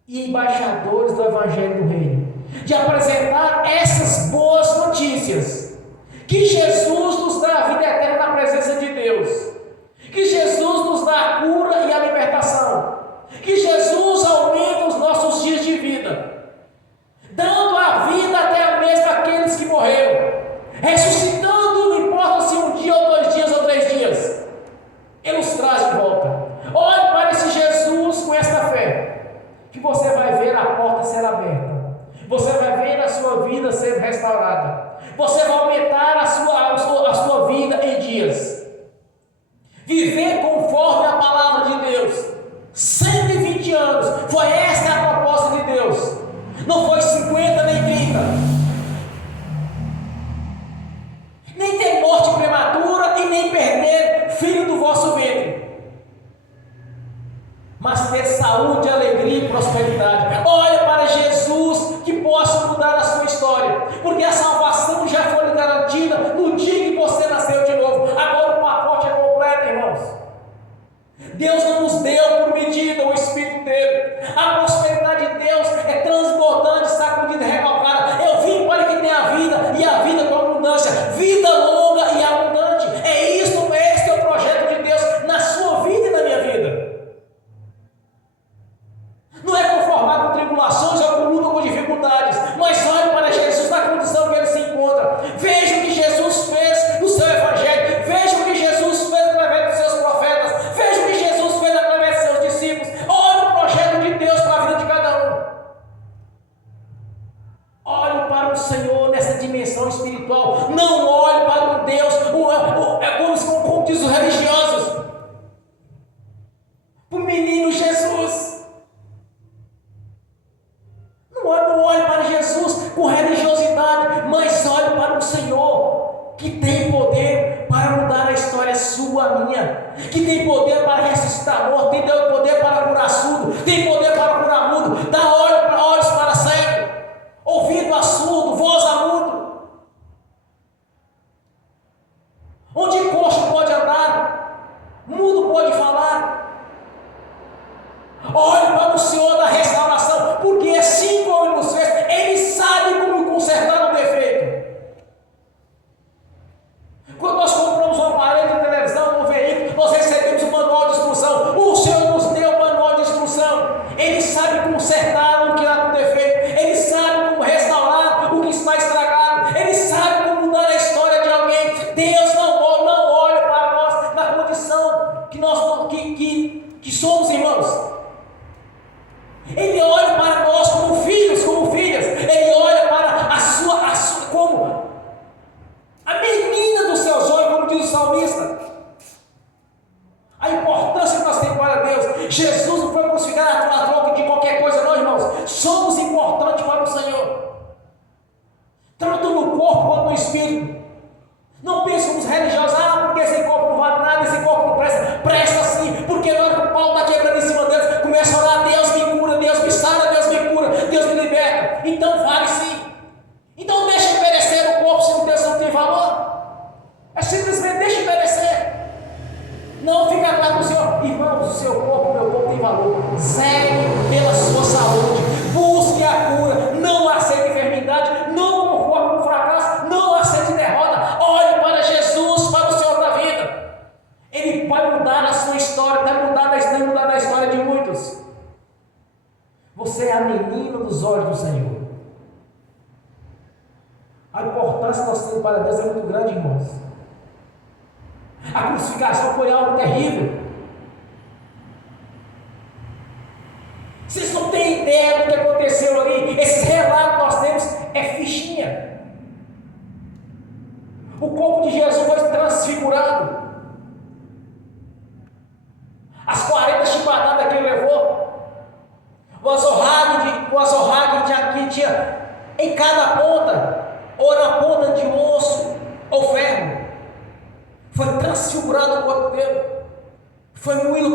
e embaixadores do Evangelho do Reino, de apresentar essas boas notícias, que Jesus nos dá a vida eterna na presença de Deus, que Jesus nos dá a cura e a libertação, que Jesus aumenta os nossos dias de vida, dando a vida até mesmo àqueles que morreram, ressuscitando, não importa se um dia ou 2 dias ou 3 dias, Ele os traz de volta. Olhe para esse Jesus com esta fé, que você vai ver a porta ser aberta, você vai ver a sua vida sendo restaurada, você vai aumentar a sua vida em dias, viver conforme a palavra de Deus. 120 anos, foi esta a proposta de Deus, não foi 50 nem 30, nem ter morte prematura e nem perder filho do vosso ventre, mas ter saúde, alegria e prosperidade. Olhe para Jesus, que possa mudar a sua história, porque a salvação já foi garantida no dia que você nasceu de novo. Agora o pacote é completo, irmãos. Deus não nos deu por medida o Espírito dele. A prosperidade de Deus é transbordante, sacudida e recalcada. Eu vim para que tenha vida, e a vida com abundância, vida longa e abundante. Este é o projeto de Deus na sua vida e na minha vida. Não é conformado com tribulações ou com luta ou com dificuldades, mas olhe para Jesus na condição que ele se encontra. Veja o que Jesus fez no seu Evangelho, veja o que Jesus fez através dos seus profetas, veja o que Jesus fez através dos seus discípulos. Olhe o projeto de Deus para a vida de cada um. Olhe para o Senhor nessa dimensão espiritual. Não olhe para um Deus, como diz os religiosos, para o menino Jesus. Não olhe para Jesus com religiosidade, mas olhe para o Senhor, que tem poder para mudar a história sua, minha, que tem poder para ressuscitar morto, tem poder para curar surdo, tem poder para curar mudo, dá olhos para cego, ouvido a surdo, voz a mudo. Onde coxo pode andar, mudo pode falar. Olhe para o Senhor da restauração, porque assim como Ele nos fez, Ele sabe como consertar o defeito. Quando nós compramos um aparelho de televisão, um veículo, nós recebemos um manual de instrução. O Senhor nos deu o manual de instrução. Ele sabe consertar o que há com defeito. Ele sabe como restaurar o que está estragado. Ele sabe como mudar a história de alguém. Deus não olha para nós na condição que somos, irmãos. Ele olha para nós como filhos, como filhas. Ele olha para a sua como a menina dos seus olhos, como diz o salmista. A importância que nós temos para Deus. Jesus não foi crucificado a troca de qualquer coisa, não, irmãos. Somos importantes para o Senhor, tanto no corpo quanto no espírito. Não pense como os religiosos, porque esse corpo não vale nada, esse corpo não presta. Presta sim, porque na hora que o pau está quebrando em cima deles, começa a orar: Deus me cura, Deus me sara, Deus me cura, Deus me liberta. Então vale sim. Então deixa perecer o corpo se Deus não tem valor. É simplesmente deixa perecer. Não fica atrás do Senhor. Irmãos, o seu corpo, o meu corpo tem valor. Zele pela sua saúde. Busque a cura. Não aceite enfermidade. Não conforme com fracasso. Não aceite a menina dos olhos do Senhor. A importância que nós temos para Deus é muito grande, irmãos. A crucificação foi algo terrível. Vocês não têm ideia do que aconteceu ali. Esse relato que nós temos é fichinha. O corpo de Jesus foi transfigurado. As 40 chibatadas que ele levou, o azorrague que tinha em cada ponta, ou na ponta de osso ou ferro, foi transfigurado o corpo dele. Foi moído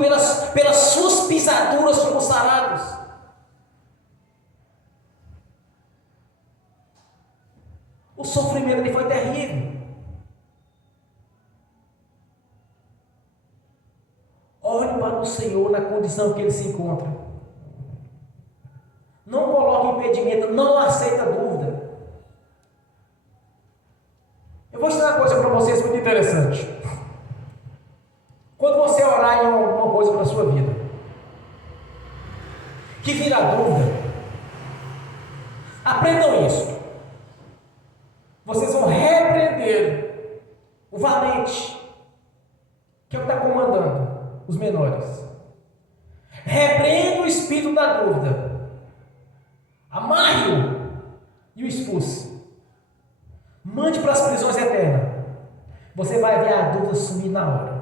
pelas suas pisaduras como sarados. O sofrimento dele foi terrível. Olhe para o Senhor na condição que ele se encontra. Não coloque impedimento, não aceita dúvida. Eu vou ensinar uma coisa para vocês muito interessante. Quando você orar em alguma coisa para a sua vida, que vira dúvida, aprendam isso. Vocês vão repreender o valente, que é o que está comandando os menores. Repreenda o espírito da dúvida, amarre-o e o expulse. Mande para as prisões eternas. Você vai ver a dúvida sumir na hora.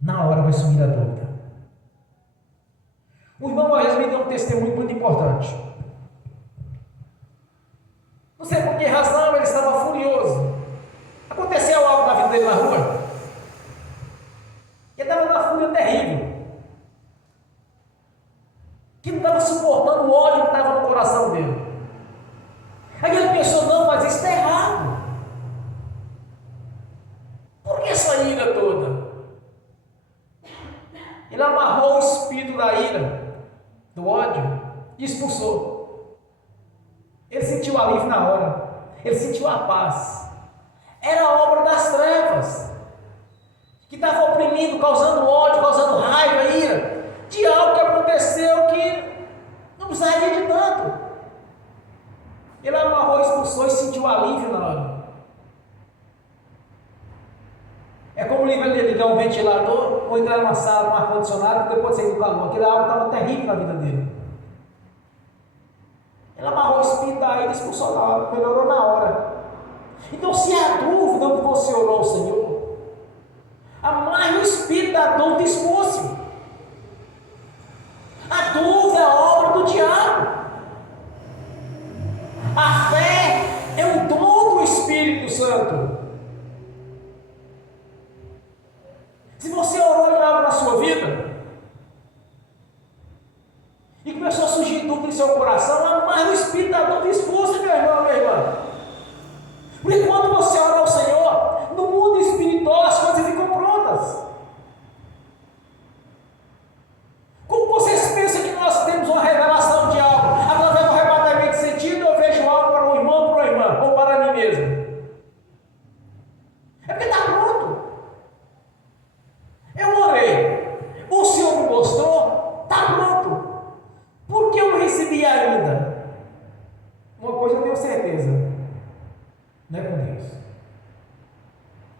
Na hora vai sumir a dúvida. O irmão Moisés me deu um testemunho muito importante. Não sei por que razão ele estava furioso. Aconteceu algo na vida dele na rua. Ele estava numa fúria terrível. Que não estava suportando o ódio que estava no coração dele. Aí ele pensou, não, mas isso está errado. Por que essa ira toda? Ele amarrou o espírito da ira, do ódio, e expulsou. Ele sentiu alívio na hora. Ele sentiu a paz. Era a obra das trevas, que estava oprimindo, causando ódio, causando raiva, ira, de algo que aconteceu que não precisaria de tanto. Ele amarrou, expulsou e sentiu alívio na hora. É como ele ligar um ventilador ou entrar numa sala, num ar-condicionado, e depois sair do calor. Aquele algo estava terrível na vida dele. Ele amarrou o espírito da ira e expulsou na hora, melhorou na hora. Então, se há dúvida que você orou ao Senhor, amarre o espírito da dúvida e expulse. A dúvida é a obra do diabo. A fé é um dom do Espírito Santo. Se você orou em algo na sua vida e começou a surgir dúvida em seu coração, amarre o espírito da dúvida e expulsa, meu irmão, minha irmã. Porque quando você ora ao Senhor, no mundo espiritual as coisas ficam prontas. Como vocês pensam que nós temos uma revelação de algo? Através do arrebatamento de sentido, eu vejo algo para um irmão, para uma irmã, ou para mim mesmo. É porque está pronto. Eu orei, o Senhor me mostrou, está pronto. Por que eu não recebi ainda? Uma coisa eu tenho certeza, não é com Deus,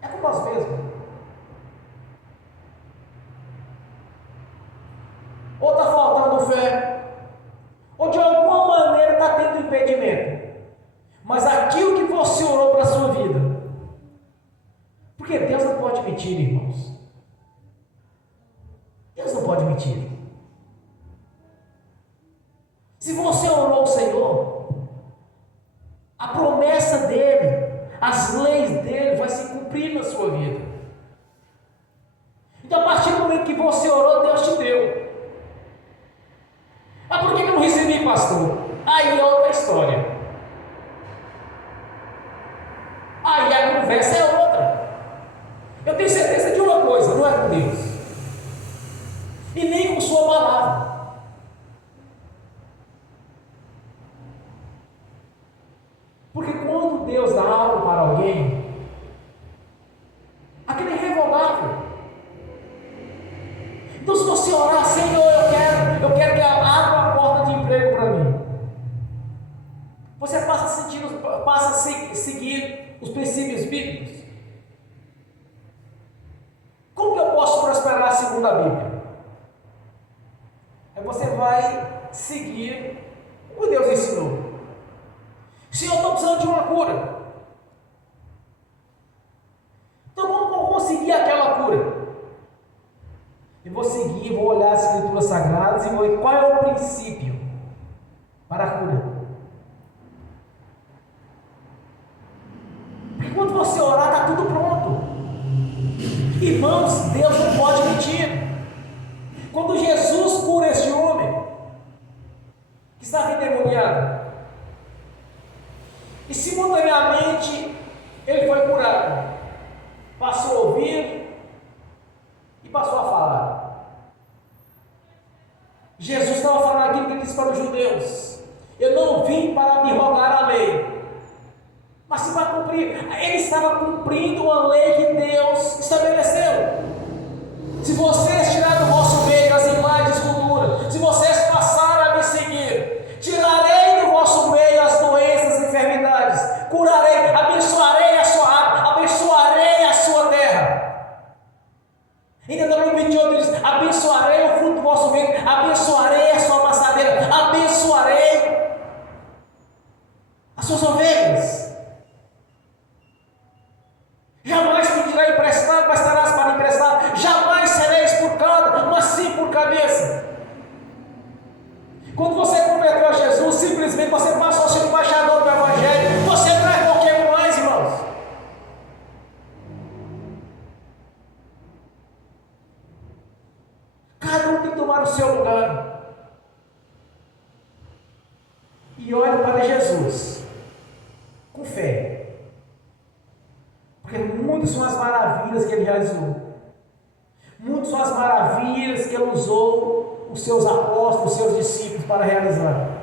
é com nós mesmos. Ou está faltando fé, ou de alguma maneira está tendo impedimento. Mas aquilo que você orou para a sua vida, porque Deus não pode mentir, irmãos. Deus não pode mentir. Se você orou ao Senhor, a promessa dele, as leis dele vai se cumprir na sua vida. Então, a partir do momento que você orou, Deus te deu. Ah, por que eu não recebi, pastor? Aí é outra história. Aí a conversa é outra. Eu tenho certeza de uma coisa, não é com Deus e nem com sua palavra. Porque quando Deus dá algo para alguém, aquilo é irrevogável. Então, se você orar, Senhor, eu quero segundo a Bíblia. Aí você vai seguir o que Deus ensinou. Se eu estou precisando de uma cura, então como eu vou conseguir aquela cura? Eu vou seguir, vou olhar as Escrituras Sagradas e vou ver qual é o princípio para a cura. Porque quando você orar, está tudo pronto. Irmãos, Deus não pode mentir. Quando Jesus cura este homem que estava endemoniado, e simultaneamente ele foi curado, passou a ouvir e passou a falar. Jesus estava falando aquilo que ele disse para os judeus: eu não vim para me rogar a lei, mas sim para cumprir. Ele estava cumprindo a lei que Deus estabeleceu. Se vocês tirarem do vosso meio as imagens de escultura, se vocês passarem a me seguir, tirarei do vosso meio as doenças e enfermidades, curarei, abençoarei a sua água, abençoarei a sua terra. Ainda no 28 ele diz: abençoarei o fruto do vosso ventre, abençoarei a sua passadeira, abençoarei as suas ovelhas. Jamais pedirá emprestado, mas terás para emprestar. Jamais será expurcado, mas sim por cabeça. Quando você converteu a Jesus, simplesmente você passou a ser embaixador do Evangelho. Você não é qualquer um mais, irmãos. Cada um tem que tomar o seu lugar. E olhe para Jesus com fé. Porque muitas são as maravilhas que ele realizou. Muitas são as maravilhas que ele usou os seus apóstolos, os seus discípulos para realizar.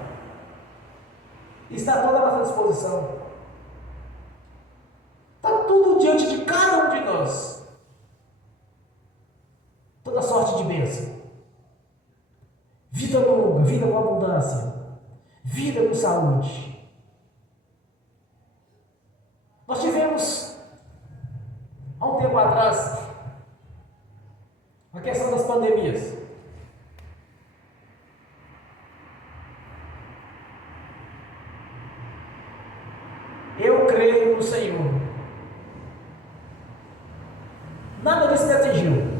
Está toda à nossa disposição. Está tudo diante de cada um de nós. Toda sorte de bênção. Vida longa, vida com abundância. Vida com saúde. Nós tivemos há um tempo atrás a questão das pandemias. Eu creio no Senhor. Nada disso me atingiu.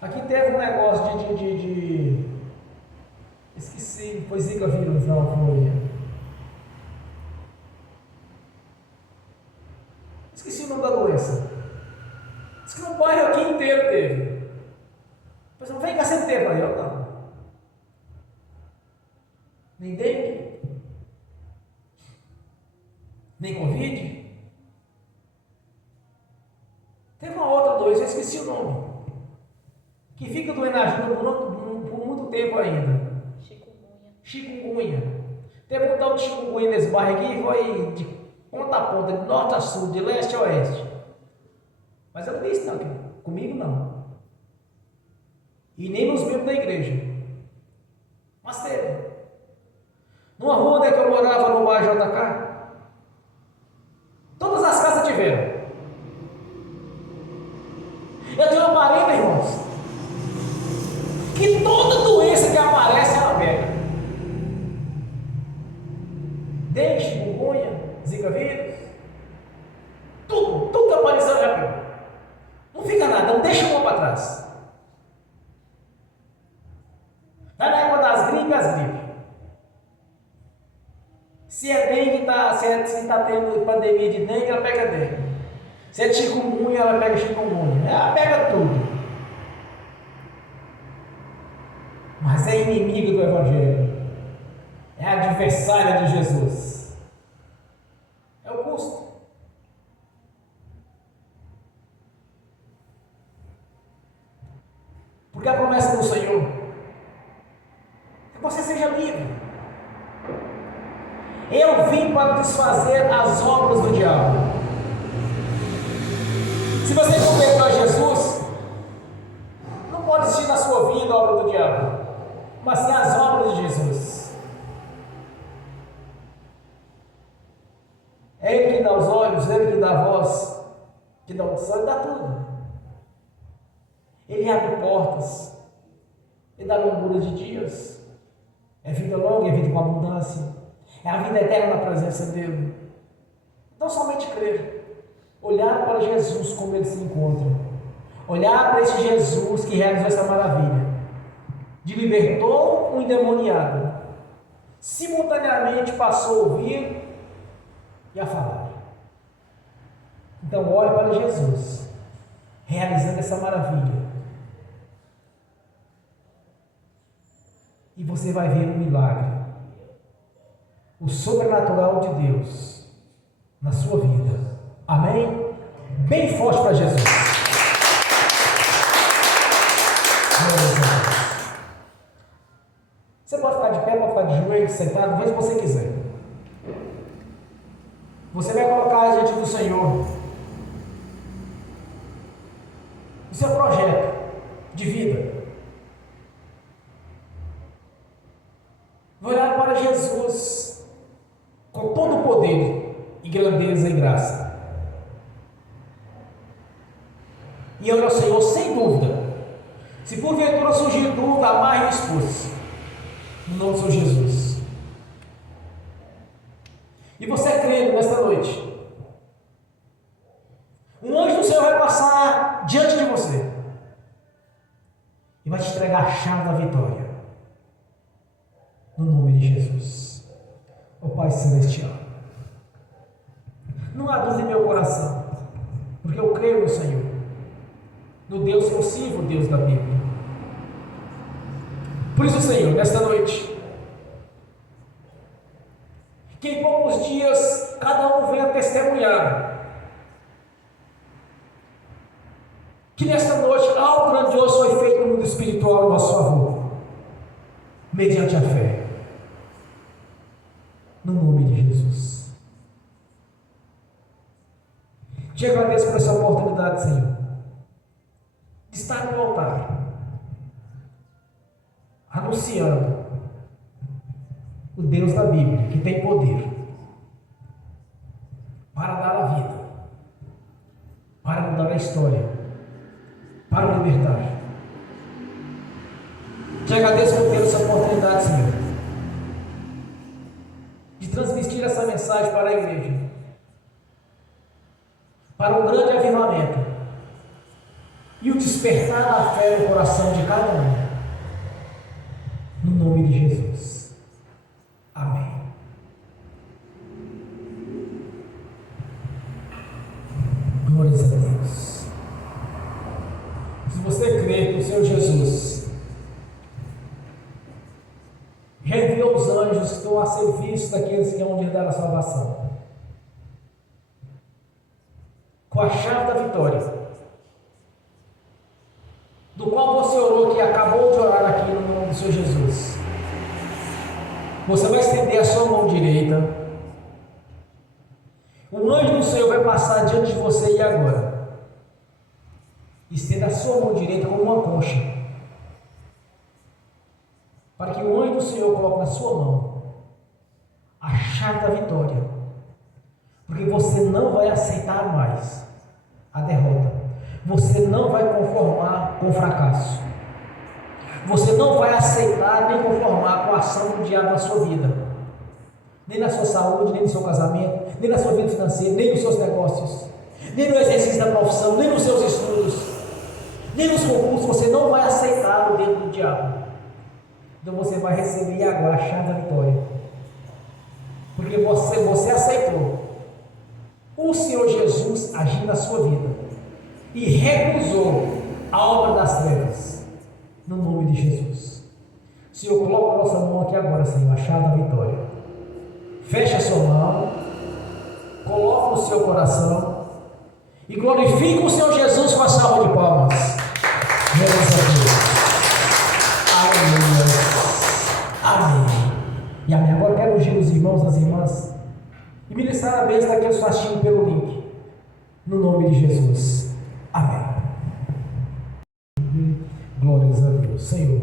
Aqui teve um negócio esqueci, foi Zika vírus, não foi. Esqueci o nome da doença. Diz que no bairro aqui inteiro teve. Pois não vem cá sem ter, mas eu não. Nem dengue, nem Covid. Teve uma outra doença, eu esqueci o nome, que fica doendo a gente por muito tempo ainda. Chikungunya. Teve um tal de chikungunya nesse bairro aqui, foi de ponta a ponta, de norte a sul, de leste a oeste. Mas eu não vi isso não, comigo não. E nem nos membros da igreja. Mas teve. Numa rua onde eu morava, no bairro JK, todas as casas tiveram. Eu tenho uma parente, irmãos, que toda doença que aparece, ela pega. Dengue, chikungunya, Zika vírus, tudo que apareceu já pegou. Não fica nada, não deixa uma para trás. Está na época das gripes, as gripes. Se é dengue, se está tendo pandemia de dengue, ela pega dengue. Se é chikungunya, ela pega chikungunya. Ela pega tudo. Mas é inimiga do Evangelho. É adversária de Jesus. É o custo. Porque a promessa do Senhor é que você seja livre. Eu vim para desfazer as obras do diabo. Se você converteu a Jesus, não pode existir na sua vida a obra do diabo, mas sim as obras de Jesus. É Ele que dá os olhos, Ele que dá a voz, que dá o sangue, dá tudo. Ele abre portas. Ele dá longura de dias. É vida longa, é vida com abundância. É a vida eterna na presença dele. Não somente crer. Olhar para Jesus como ele se encontra. Olhar para esse Jesus que realizou essa maravilha. De libertou um endemoniado. Simultaneamente passou a ouvir e a falar. Então olhe para Jesus, realizando essa maravilha. E você vai ver um milagre. O sobrenatural de Deus na sua vida. Amém? Bem forte para Jesus. Você pode ficar de pé, pode ficar de joelho, sentado, do jeito que você quiser. Você vai colocar diante do Senhor o seu projeto de vida. Vai olhar para Jesus com todo o poder e grandeza e graça. E olha ao Senhor sem dúvida. Se porventura surgir dúvida, amarre e expulse. No nome do Senhor Jesus. E você crendo nesta noite, um anjo do Senhor vai passar diante de você e vai te entregar a chave da vitória. No nome de Jesus. Ó Pai Celestial, não há dúvida em meu coração, porque eu creio no Senhor, no Deus que eu sirvo, o Deus da Bíblia. Por isso, Senhor, nesta noite, que em poucos dias cada um venha testemunhar que nesta noite algo grandioso foi feito no mundo espiritual em nosso favor, mediante a fé. No nome de Jesus. Te agradeço por essa oportunidade, Senhor, de estar no altar, anunciando o Deus da Bíblia, que tem poder para dar a vida, para mudar a história, para libertar. Te agradeço por ter essa oportunidade, Senhor, de transmitir essa mensagem para a igreja, para um grande avivamento e o despertar da fé no coração de cada um. No nome de Jesus. Amém. Glórias a Deus. Se você crê que o Senhor Jesus já enviou os anjos que estão a serviço daqueles que vão herdar a salvação, com a chave da vitória, do qual você orou, que acabou de orar aqui no nome do Senhor Jesus, você vai estender a sua mão direita, um anjo do Senhor vai passar diante de você e agora, estenda a sua mão direita como uma concha, para que o anjo do Senhor coloque na sua mão a chave da vitória, porque você não vai aceitar mais a derrota, você não vai conformar com o fracasso, você não vai aceitar nem conformar com a ação do diabo na sua vida, nem na sua saúde, nem no seu casamento, nem na sua vida financeira, nem nos seus negócios, nem no exercício da profissão, nem nos seus estudos, nem nos concursos. Você não vai aceitar o dedo do diabo. Então você vai receber agora a chave da vitória, porque você aceitou o Senhor Jesus agir na sua vida e recusou a obra das trevas. No nome de Jesus. Senhor, coloca a nossa mão aqui agora, Senhor, a chave da vitória. Feche a sua mão, coloca no seu coração e glorifique o Senhor Jesus com a salva de palmas. Graças a Deus. Aleluia. Amém. E amém. Agora eu quero ungir os irmãos, as irmãs e ministrar a bênção daqueles que estão assistindo pelo link. No nome de Jesus. Amém. Glórias a Deus. Senhor,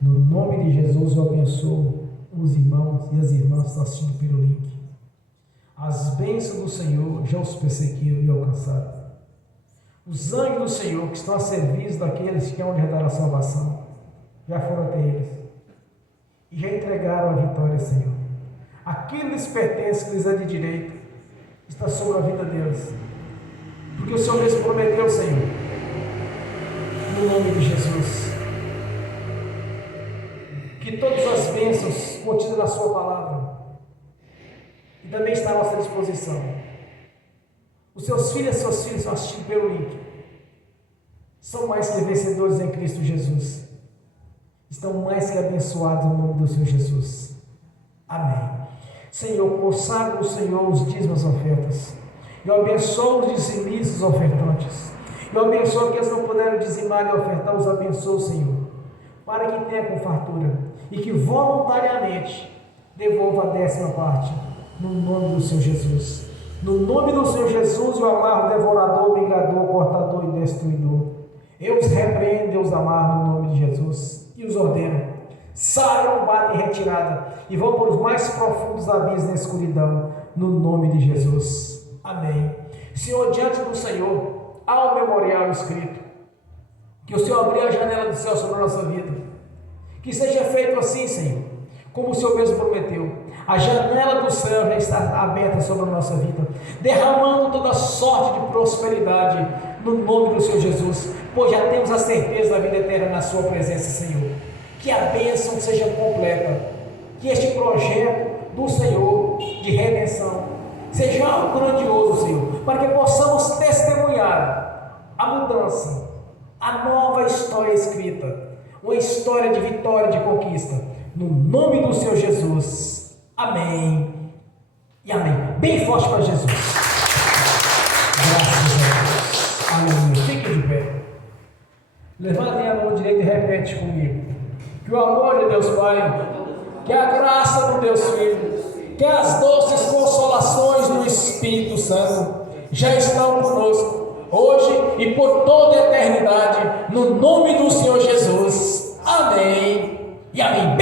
no nome de Jesus eu abençoo os irmãos e as irmãs que estão assistindo pelo link. As bênçãos do Senhor já os perseguiram e alcançaram. Os anjos do Senhor que estão a serviço daqueles que hão de herdar a salvação, já foram até eles e já entregaram a vitória, Senhor. Aquilo lhes pertence, que lhes é de direito, está sobre a vida deles, porque o Senhor mesmo prometeu, Senhor, no nome de Jesus, que todas as bênçãos contidas na sua palavra e também está à nossa disposição. Os seus filhos e seus filhos assistindo pelo link são mais que vencedores em Cristo Jesus, estão mais que abençoados no nome do Senhor Jesus. Amém. Senhor, consagra o Senhor os dízimos e ofertas. Eu abençoo os dizimistas ofertantes. Eu abençoo aqueles que não puderam dizimar e ofertar, os abençoo, Senhor, para que tenha com fartura e que voluntariamente devolva a 10ª parte, no nome do Senhor Jesus. No nome do Senhor Jesus, eu amarro devorador, migrador, cortador e destruidor. Eu os repreendo, eu os amarro no nome de Jesus e os ordeno: saiam, batem em retirada e vão para os mais profundos abismos da escuridão, no nome de Jesus. Amém. Senhor, diante do Senhor há um memorial escrito, que o Senhor abrir a janela do céu sobre a nossa vida, que seja feito assim, Senhor, como o Senhor mesmo prometeu. A janela do céu já está aberta sobre a nossa vida, derramando toda sorte de prosperidade no nome do Senhor Jesus, pois já temos a certeza da vida eterna na sua presença, Senhor. Que a bênção seja completa, que este projeto do Senhor de redenção seja algo grandioso, Senhor, para que possamos testemunhar a mudança, a nova história escrita, uma história de vitória, de conquista, no nome do Senhor Jesus. Amém e amém. Bem forte para Jesus. Graças a Deus. Aleluia. Fique de pé. Levantem a mão direita e repete comigo: que o amor de Deus Pai, que a graça do Deus Filho, que as doces consolações do Espírito Santo já estão conosco, hoje e por toda a eternidade, no nome do Senhor Jesus. Amém e amém.